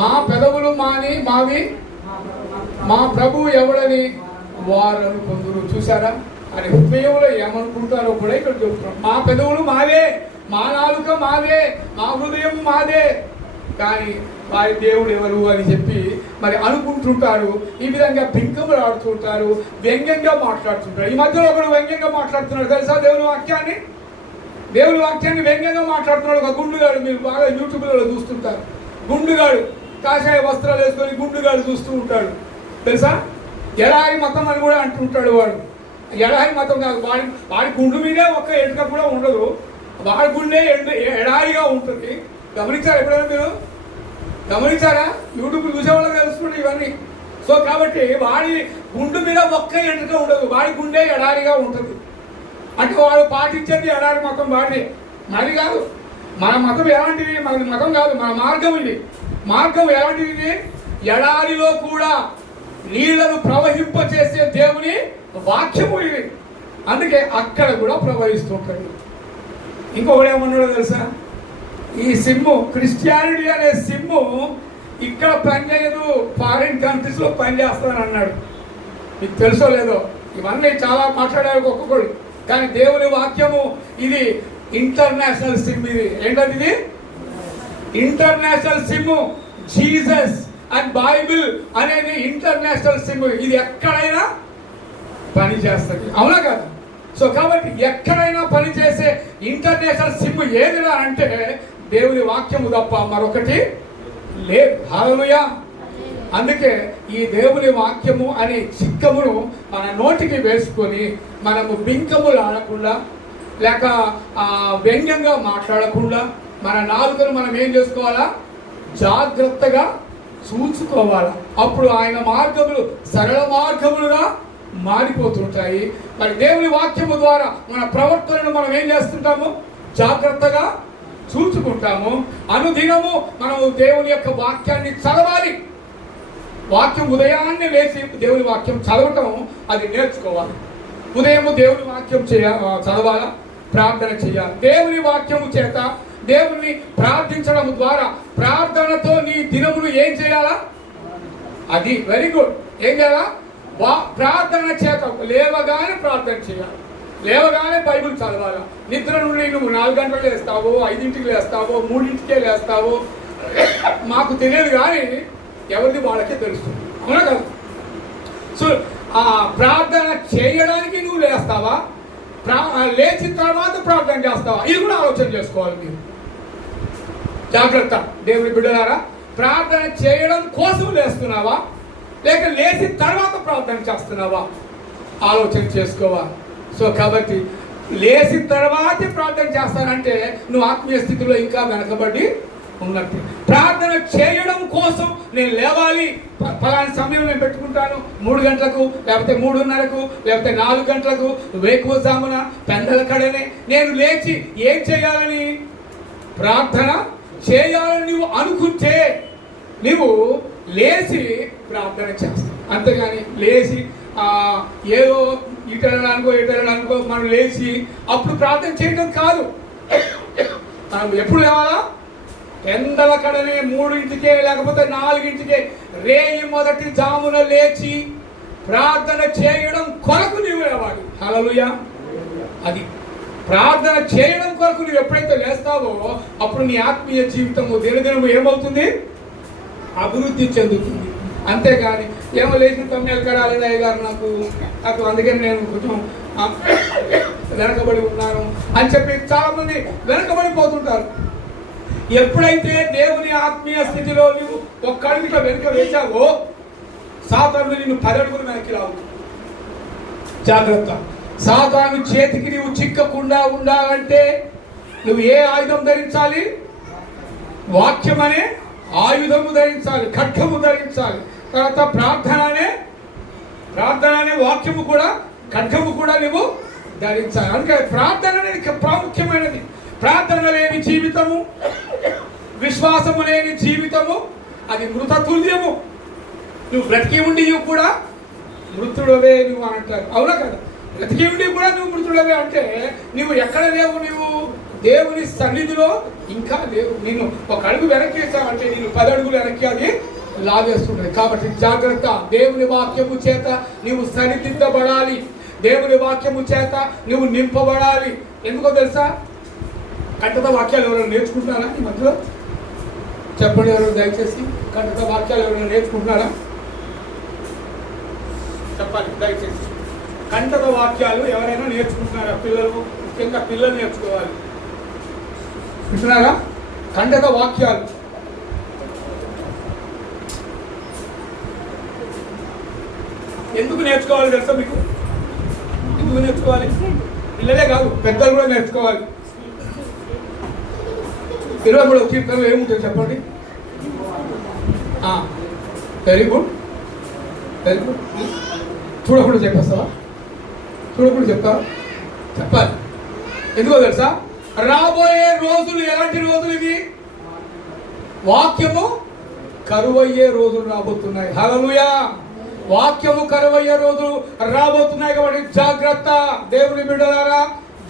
మా పెదవులు మావి మా ప్రభు ఎవడని వారు అనుకుందరు. చూసారా? అని హృదయంలో ఏమనుకుంటారో కూడా ఇక్కడ చెబుతున్నాం. మా పెదవులు మావే, మా నాలుక మాదే, మా హృదయం మాదే, కానీ వారి దేవుడు ఎవరు అని చెప్పి మరి అనుకుంటుంటారు. ఈ విధంగా బింకములు ఆడుతుంటారు, వ్యంగ్యంగా మాట్లాడుతుంటారు. ఈ మధ్యలో ఒకడు వ్యంగ్యంగా మాట్లాడుతున్నాడు తెలుసా? దేవుని వాక్యాన్ని వ్యంగ్యంగా మాట్లాడుతున్నాడు ఒక గుండుగాడు. మీరు బాగా యూట్యూబ్లో చూస్తుంటారు. గుండుగాడు కాషాయ వస్త్రాలు వేసుకొని గుండుగాడు చూస్తూ ఉంటాడు తెలుసా? ఎడారి మతం అని కూడా అంటుంటాడు వాడు. ఎడారి మతం కాదు, వాడి గుండు మీదే ఒక్క ఎంటుక కూడా ఉండదు. వాడి గుండె ఎడారిగా ఉంటుంది. గమనించారా? ఎప్పుడైనా మీరు గమనించారా? యూట్యూబ్ చూసేవాళ్ళకి తెలుస్తుంటాయి ఇవన్నీ. సో కాబట్టి వాడి గుండు మీద ఒక్క ఎంటుక ఉండదు, వాడి గుండె ఎడారిగా ఉంటుంది. అంటే వాడు పాటించేది ఎడారి మతం వాడిదే, మనది కాదు. మన మతం ఎలాంటిది? మన మతం కాదు, మన మార్గం ఇది. మార్గం ఎలాంటిది? ఎడారిలో కూడా నీళ్లను ప్రవహింప చేసే దేవుని వాక్యము ఇది. అందుకే అక్కడ కూడా ప్రవహిస్తుంటాడు. ఇంకొకటి ఏమన్నాడో తెలుసా? ఈ సిమ్ము, క్రిస్టియానిటీ అనే సిమ్ము ఇక్కడ పనిచేయదు, ఫారిన్ కంట్రీస్లో పనిచేస్తానని అన్నాడు. మీకు తెలుసో లేదో, ఇవన్నీ చాలా మాట్లాడారు ఒక్కొక్కడు. కానీ దేవుని వాక్యము ఇది ఇంటర్నేషనల్ సిమ్. ఇది ఏంటది? ఇది international SIM. Jesus and Bible అనేది ఇంటర్నేషనల్ సిమ్. ఇది ఎక్కడైనా పని చేస్తుంది. అవునా కదా? సో కాబట్టి ఎక్కడైనా పనిచేసే ఇంటర్నేషనల్ సిమ్ ఏదిరా అంటే దేవుని వాక్యము తప్ప మరొకటి లేదు. హల్లెలూయా. అందుకే ఈ దేవుని వాక్యము అనే చిక్కమును మన నోటికి వేసుకొని మనము బింకములు ఆడకుండా, లేక వ్యంగ్యంగా మాట్లాడకుండా మన నాలుకను మనం ఏం చేసుకోవాలా? జాగ్రత్తగా చూసుకోవాలా. అప్పుడు ఆయన మార్గములు సరళ మార్గములుగా మారిపోతుంటాయి. మరి దేవుని వాక్యము ద్వారా మన ప్రవర్తనను మనం ఏం చేస్తుంటాము? జాగ్రత్తగా చూసుకుంటాము. అనుదినము మనము దేవుని యొక్క వాక్యాన్ని చదవాలి. వాక్యం ఉదయాన్నే లేచి దేవుని వాక్యం చదవటం అది నేర్చుకోవాలి. ఉదయము దేవుని వాక్యం చదవాలా, ప్రార్థన చేయాలి. దేవుని వాక్యము చేత దేవుని ప్రార్థించడం ద్వారా ప్రార్థనతో నీ దినమును ఏం చేయాలా? అది వెరీ గుడ్. ఏం చేయాలా? ప్రార్థన చేత లేవగానే ప్రార్థన చేయాలి, లేవగానే బైబిల్ చదవాలా. నిద్ర నుండి నువ్వు 4 గంటలు లేస్తావో, 5ంటికి లేస్తావో, 3ంటికే లేస్తావో మాకు తెలియదు, కానీ ఎవరిది వాళ్ళకే తెలుస్తుంది. అవునా కదా? సో ప్రార్థన చేయడానికి నువ్వు లేస్తావా, లేచిన తర్వాత ప్రార్థన చేస్తావా? ఇది కూడా ఆలోచన చేసుకోవాలి మీరు. జాగ్రత్త దేవుని బిడ్డలారా. ప్రార్థన చేయడం కోసం లేస్తున్నావా, లేక లేచిన తర్వాత ప్రార్థన చేస్తున్నావా? ఆలోచన చేసుకోవాలి. సో కాబట్టి లేచిన తర్వాతే ప్రార్థన చేస్తానంటే నువ్వు ఆత్మీయ స్థితిలో ఇంకా వెనకబడి ఉన్నట్టు. ప్రార్థన చేయడం కోసం నేను లేవాలి, ఫలాని సమయం నేను పెట్టుకుంటాను, 3 గంటలకు, లేకపోతే 3:30కు, లేకపోతే 4 గంటలకు, వేకువజామున పెందల కడనే నేను లేచి ఏం చేయాలని? ప్రార్థన చేయాలని నువ్వు అనుకుంటే నువ్వు లేచి ప్రార్థన చేస్తావు. అంతేగాని లేచి ఏదో ఇటనడానికో మనం లేచి అప్పుడు ప్రార్థన చేయడం కాదు. మనం ఎప్పుడు లేవాలా? ఎండల కడనే 3ంటికే లేకపోతే 4ంటికే రేయి మొదటి జామున లేచి ప్రార్థన చేయడం కొరకు నీవు లేవాలి. హల్లెలూయా. అది ప్రార్థన చేయడం కొరకు నువ్వు ఎప్పుడైతే లేస్తావో అప్పుడు నీ ఆత్మీయ జీవితము దినదినము ఏమవుతుంది? అభివృద్ధి చెందుతుంది. అంతేగాని ఏమో లేచిన తొమ్మిది కడాలి గారు నాకు అందుకని నేను కొంచెం వెనకబడి ఉన్నాను అని చెప్పి చాలా మంది వెనకబడిపోతుంటారు. ఎప్పుడైతే దేవుని ఆత్మీయ స్థితిలో నువ్వు ఒక్క అడుగులో వెనుక వేశావో సాతాను నిన్ను 10 అడుగులు వెనక్కి లాగుతుంది. జాగ్రత్త. సాతాను చేతికి నువ్వు చిక్కకుండా ఉండాలంటే నువ్వు ఏ ఆయుధం ధరించాలి? వాక్యం అనే ఆయుధము ధరించాలి, ఖడ్గము ధరించాలి. తర్వాత ప్రార్థన అనే వాక్యము కూడా, ఖడ్గము కూడా నువ్వు ధరించాలి. అందుకే ప్రార్థన అనేది ప్రాముఖ్యమైనది. ప్రార్థన లేని జీవితము, విశ్వాసము లేని జీవితము అది మృత తుల్యము. నువ్వు బ్రతికి ఉండి కూడా మృతుడవే నువ్వు అని అంటారు. అవునా కదా? బ్రతికి ఉండి కూడా నువ్వు మృతుడవే అంటే నువ్వు ఎక్కడ లేవు? నువ్వు దేవుని సన్నిధిలో ఇంకా లేవు. నిన్ను ఒక అడుగు వెనక్కి వేసావంటే నేను 10 అడుగులు వెనక్కి అది లాగేస్తుంటది. కాబట్టి జాగ్రత్త. దేవుని వాక్యము చేత నువ్వు సరిదిద్దబడాలి. దేవుని వాక్యము చేత నువ్వు నింపబడాలి. ఎందుకో తెలుసా? కంటత వాక్యాలు ఎవరైనా నేర్చుకుంటున్నారా ఈ మధ్యలో? చెప్పండి ఎవరు దయచేసి. కంటత వాక్యాలు ఎవరైనా నేర్చుకుంటున్నారా? చెప్పాలి దయచేసి. కంటత వాక్యాలు ఎవరైనా నేర్చుకుంటున్నారా? పిల్లలు, ముఖ్యంగా పిల్లలు నేర్చుకోవాలి. వింటున్నారా? కంటత వాక్యాలు ఎందుకు నేర్చుకోవాలి తెలుసా మీకు? ఎందుకు నేర్చుకోవాలి? పిల్లలే కాదు, పెద్దలు కూడా నేర్చుకోవాలి. 23వ కీర్తనలో ఏముంటుంది చెప్పండి? Very good, very good. చూడకుండా చెప్పేస్తావా? చూడకుండా చెప్తావా? చెప్పాలి. ఎందుకో తెలుసా? రాబోయే రోజులు ఎలాంటి రోజులు ఇవి? వాక్యము కరువయ్యే రోజులు రాబోతున్నాయి. హల్లెలూయా. వాక్యము కరువయ్యే రోజులు రాబోతున్నాయి కాబట్టి జాగ్రత్త. దేవుని బిడ్డలారా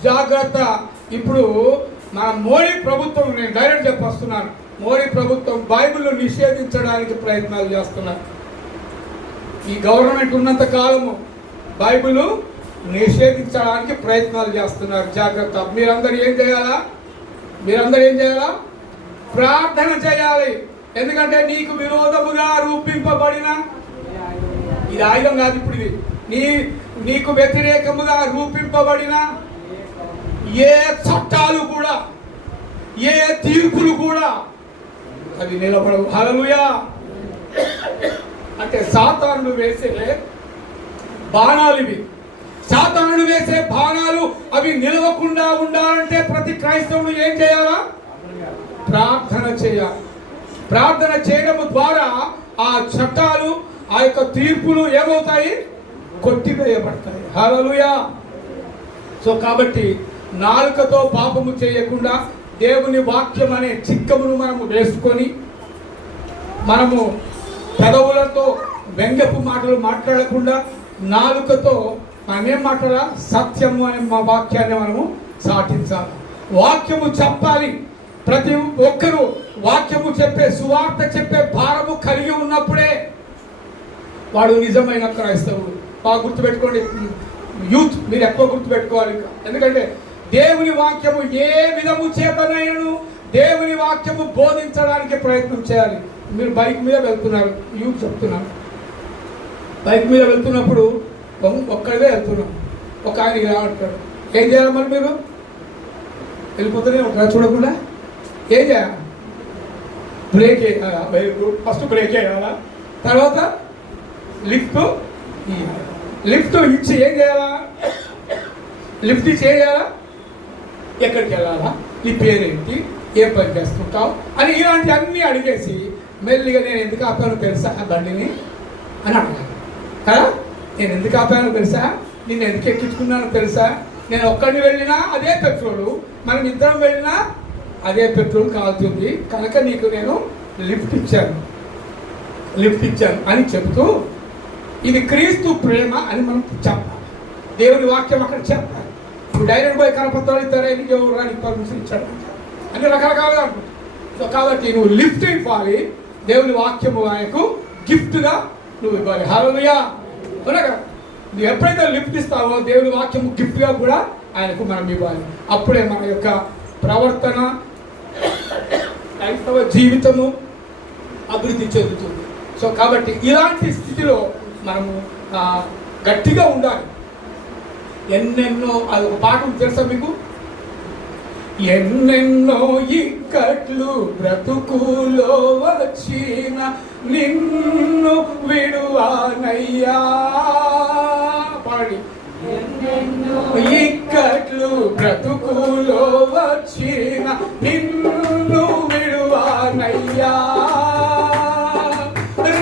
జాగ్రత్త. ఇప్పుడు మన మోడీ ప్రభుత్వం, నేను డైరెక్ట్ చెప్పొస్తున్నాను, మోడీ ప్రభుత్వం బైబిల్ నిషేధించడానికి ప్రయత్నాలు చేస్తున్నారు. ఈ గవర్నమెంట్ ఉన్నంత కాలము బైబిల్ నిషేధించడానికి ప్రయత్నాలు చేస్తున్నారు. జాగ్రత్త. మీరందరూ ఏం చేయాలా? ప్రార్థన చేయాలి. ఎందుకంటే నీకు విరోధముగా రూపింపబడిన, ఇది ఆయుధం కాదు ఇప్పుడు, ఇది నీకు వ్యతిరేకముగా రూపింపబడిన ఏ చట్టాలు కూడా, ఏ తీర్పులు కూడా అవి నిలబడవు. హల్లెలూయా. అంటే సాతానుడు వేసే బాణాలు ఇవి. సాతానుడు వేసే బాణాలు అవి నిలవకుండా ఉండాలంటే ప్రతి క్రైస్తవుడు ఏం చేయాలా? ప్రార్థన చేయాలి. ప్రార్థన చేయడం ద్వారా ఆ చట్టాలు, ఆ యొక్క తీర్పులు ఏమవుతాయి? కొట్టివేయబడతాయి. హల్లెలూయా. సో కాబట్టి నాలుకతో పాపము చేయకుండా దేవుని వాక్యం అనే చిక్కమును మనము వేసుకొని, మనము పెదవులతో వ్యంగ్యపు మాటలు మాట్లాడకుండా నాలుకతో మనమేం మాట్లాడాలి? సత్యము అనే మా వాక్యాన్ని మనము సాటించాలి. వాక్యము చెప్పాలి. ప్రతి ఒక్కరూ వాక్యము చెప్పే, సువార్త చెప్పే భారము కలిగి ఉన్నప్పుడే వాడు నిజమైన క్రైస్తవుడు. బాగా గుర్తుపెట్టుకోండి యూత్, మీరు ఎక్కువ గుర్తుపెట్టుకోవాలి. ఎందుకంటే దేవుని వాక్యము ఏ విధము చేతనైనను దేవుని వాక్యము బోధించడానికి ప్రయత్నం చేయాలి. మీరు బైక్ మీద వెళ్తున్నారు, యూత్ చెప్తున్నారు, బైక్ మీద వెళ్తున్నప్పుడు ఒక్కడే వెళ్తున్నాం, ఒక ఆయన రావట్టాడు. ఏం చేయాలి మరి? మీరు వెళ్ళిపోతూనే ఉంటారా చూడకుండా? ఏం చేయాలి? బ్రేక్ వేయాలా? Very good. ఫస్ట్ బ్రేక్ వేయాలా, తర్వాత లిఫ్ట్ ఇచ్చి ఏం చేయాలా? లిఫ్ట్ ఇచ్చి ఏం చేయాలా? ఎక్కడికి వెళ్ళాలా? నీ పేరేంటి, ఏం పని చేస్తుంటావు అని ఇలాంటి అన్నీ అడిగేసి మెల్లిగా నేను ఎందుకు ఆపాను తెలుసా బండిని అని అడగాలి కదా. నేను ఎందుకు ఆపాను తెలుసా, నేను ఎందుకు ఎక్కించుకున్నాను తెలుసా, నేను ఒక్కడిని వెళ్ళినా అదే పెట్రోలు, మనం ఇద్దరం వెళ్ళినా అదే పెట్రోల్ కాలుతుంది, కనుక నీకు నేను లిఫ్ట్ ఇచ్చాను అని చెబుతూ ఇది క్రీస్తు ప్రేమ అని మనం చెప్పాలి. దేవుని వాక్యం అక్కడ చెప్పాలి. ఇప్పుడు డైరెక్ట్ పోయి కనపత్రాలు ఇస్తారా, నీకు ఎవరు రానికి పర్మిషన్ ఇచ్చాడు అన్ని రకరకాలుగా అనుకుంటాం. సో కాబట్టి నువ్వు లిఫ్ట్ ఇవ్వాలి, దేవుని వాక్యము ఆయనకు గిఫ్ట్గా నువ్వు ఇవ్వాలి. హల్లెలూయా. అవునగా నువ్వు ఎప్పుడైతే లిఫ్ట్ ఇస్తావో దేవుని వాక్యము గిఫ్ట్గా కూడా ఆయనకు మనం ఇవ్వాలి. అప్పుడే మన యొక్క ప్రవర్తన, క్రైస్తవ జీవితము అభివృద్ధి చెందుతుంది. సో కాబట్టి ఇలాంటి స్థితిలో మనము గట్టిగా ఉండాలి. ఎన్నెన్నో అది ఒక పాట తెలుసా మీకు? ఎన్నెన్నో ఇక్కట్లు బ్రతుకులో వచ్చిన నిన్ను విడువానయ్యా. పాడి. ఇక్కట్లు బ్రతుకులో వచ్చిన నిన్ను విడువానయ్యా.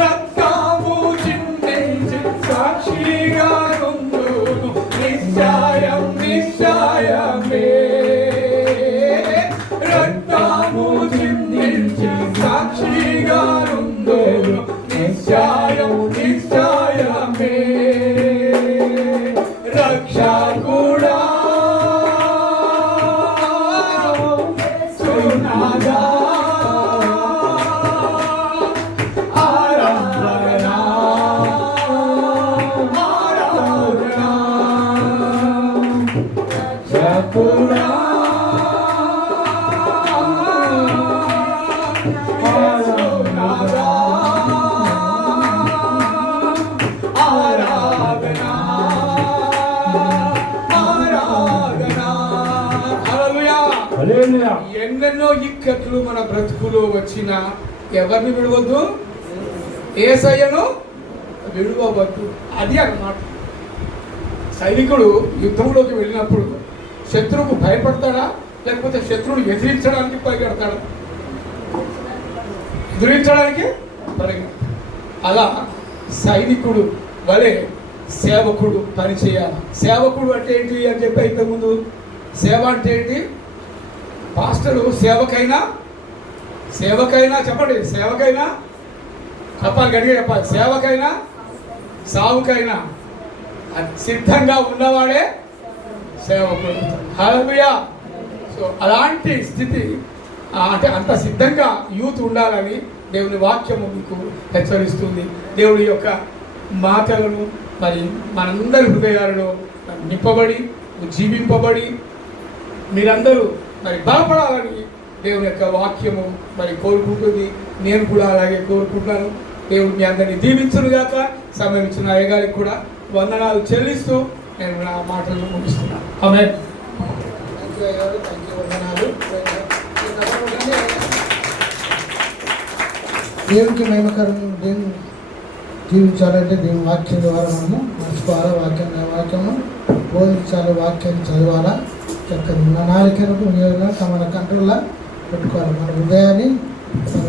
రక్తము చిందించి సాక్షిగా నుండును నిశ్చయం నిశ్చయమే. రక్తము చిందించి సాక్షిగా నుండును నిశ్చయం నిశ్చయమే. రక్షకుడా సునాదా ఆరాధనా ఆరాధనా. రక్షకుడా సునాదా ఆరాధనా ఆరాధనా. హల్లెలూయా. ఎన్నెన్నో ఇక్కట్లు మన బ్రతుకులో వచ్చినా ఎవరిని విడవద్దు? యేసయ్యను విడవద్దు. అది అన్నమాట. సైనికుడు యుద్ధంలోకి వెళ్ళినప్పుడు శత్రువుకు భయపడతాడా, లేకపోతే శత్రువుని ఎదిరించడానికి పరిగెడతాడా? ఎదిరించడానికి పరిగెడతాడు. అలా సైనికుడు వలె సేవకుడు పనిచేయాలి. సేవకుడు అంటే ఏంటి అని చెప్పి ఇంతకుముందు, సేవ అంటే ఏంటి? పాస్టరు సేవకైనా చెప్పండి, సేవకైనా చెప్పాలి, గట్టిగా చెప్పాలి. సేవకైనా సావుకైనా సిద్ధంగా ఉన్నవాడే సేవకుడు. హల్లెలూయా. సో అలాంటి స్థితి అంటే అంత సిద్ధంగా యూత్ ఉండాలని దేవుని వాక్యము మీకు హెచ్చరిస్తుంది. దేవుడి యొక్క మాటలను మరి మనందరి హృదయాలలో నింపబడి జీవింపబడి మీరందరూ మరి బలపడాలని దేవుని యొక్క వాక్యము మరి కోరుకుంటుంది. నేను కూడా అలాగే కోరుకుంటున్నాను. దేవుడు మీ అందరినీ దీవించునుగాక. సమయం ఇచ్చిన అయ్యగారికి కూడా వందనాలు చెల్లిస్తూ నేను నా మాటలను ముగిస్తున్నాను. ఆమేన్. దేవునికి మహిమకరం జీవించాలంటే దేవుని వాక్యం ద్వారా మనము నడుచుకోవాలా. వాక్యము బోధించాలి, వాక్యాన్ని చదవాలా. చక్కగా మన నాలుకను మన కంట్రోల్లో పెట్టుకోవాలి. మన హృదయాన్ని మన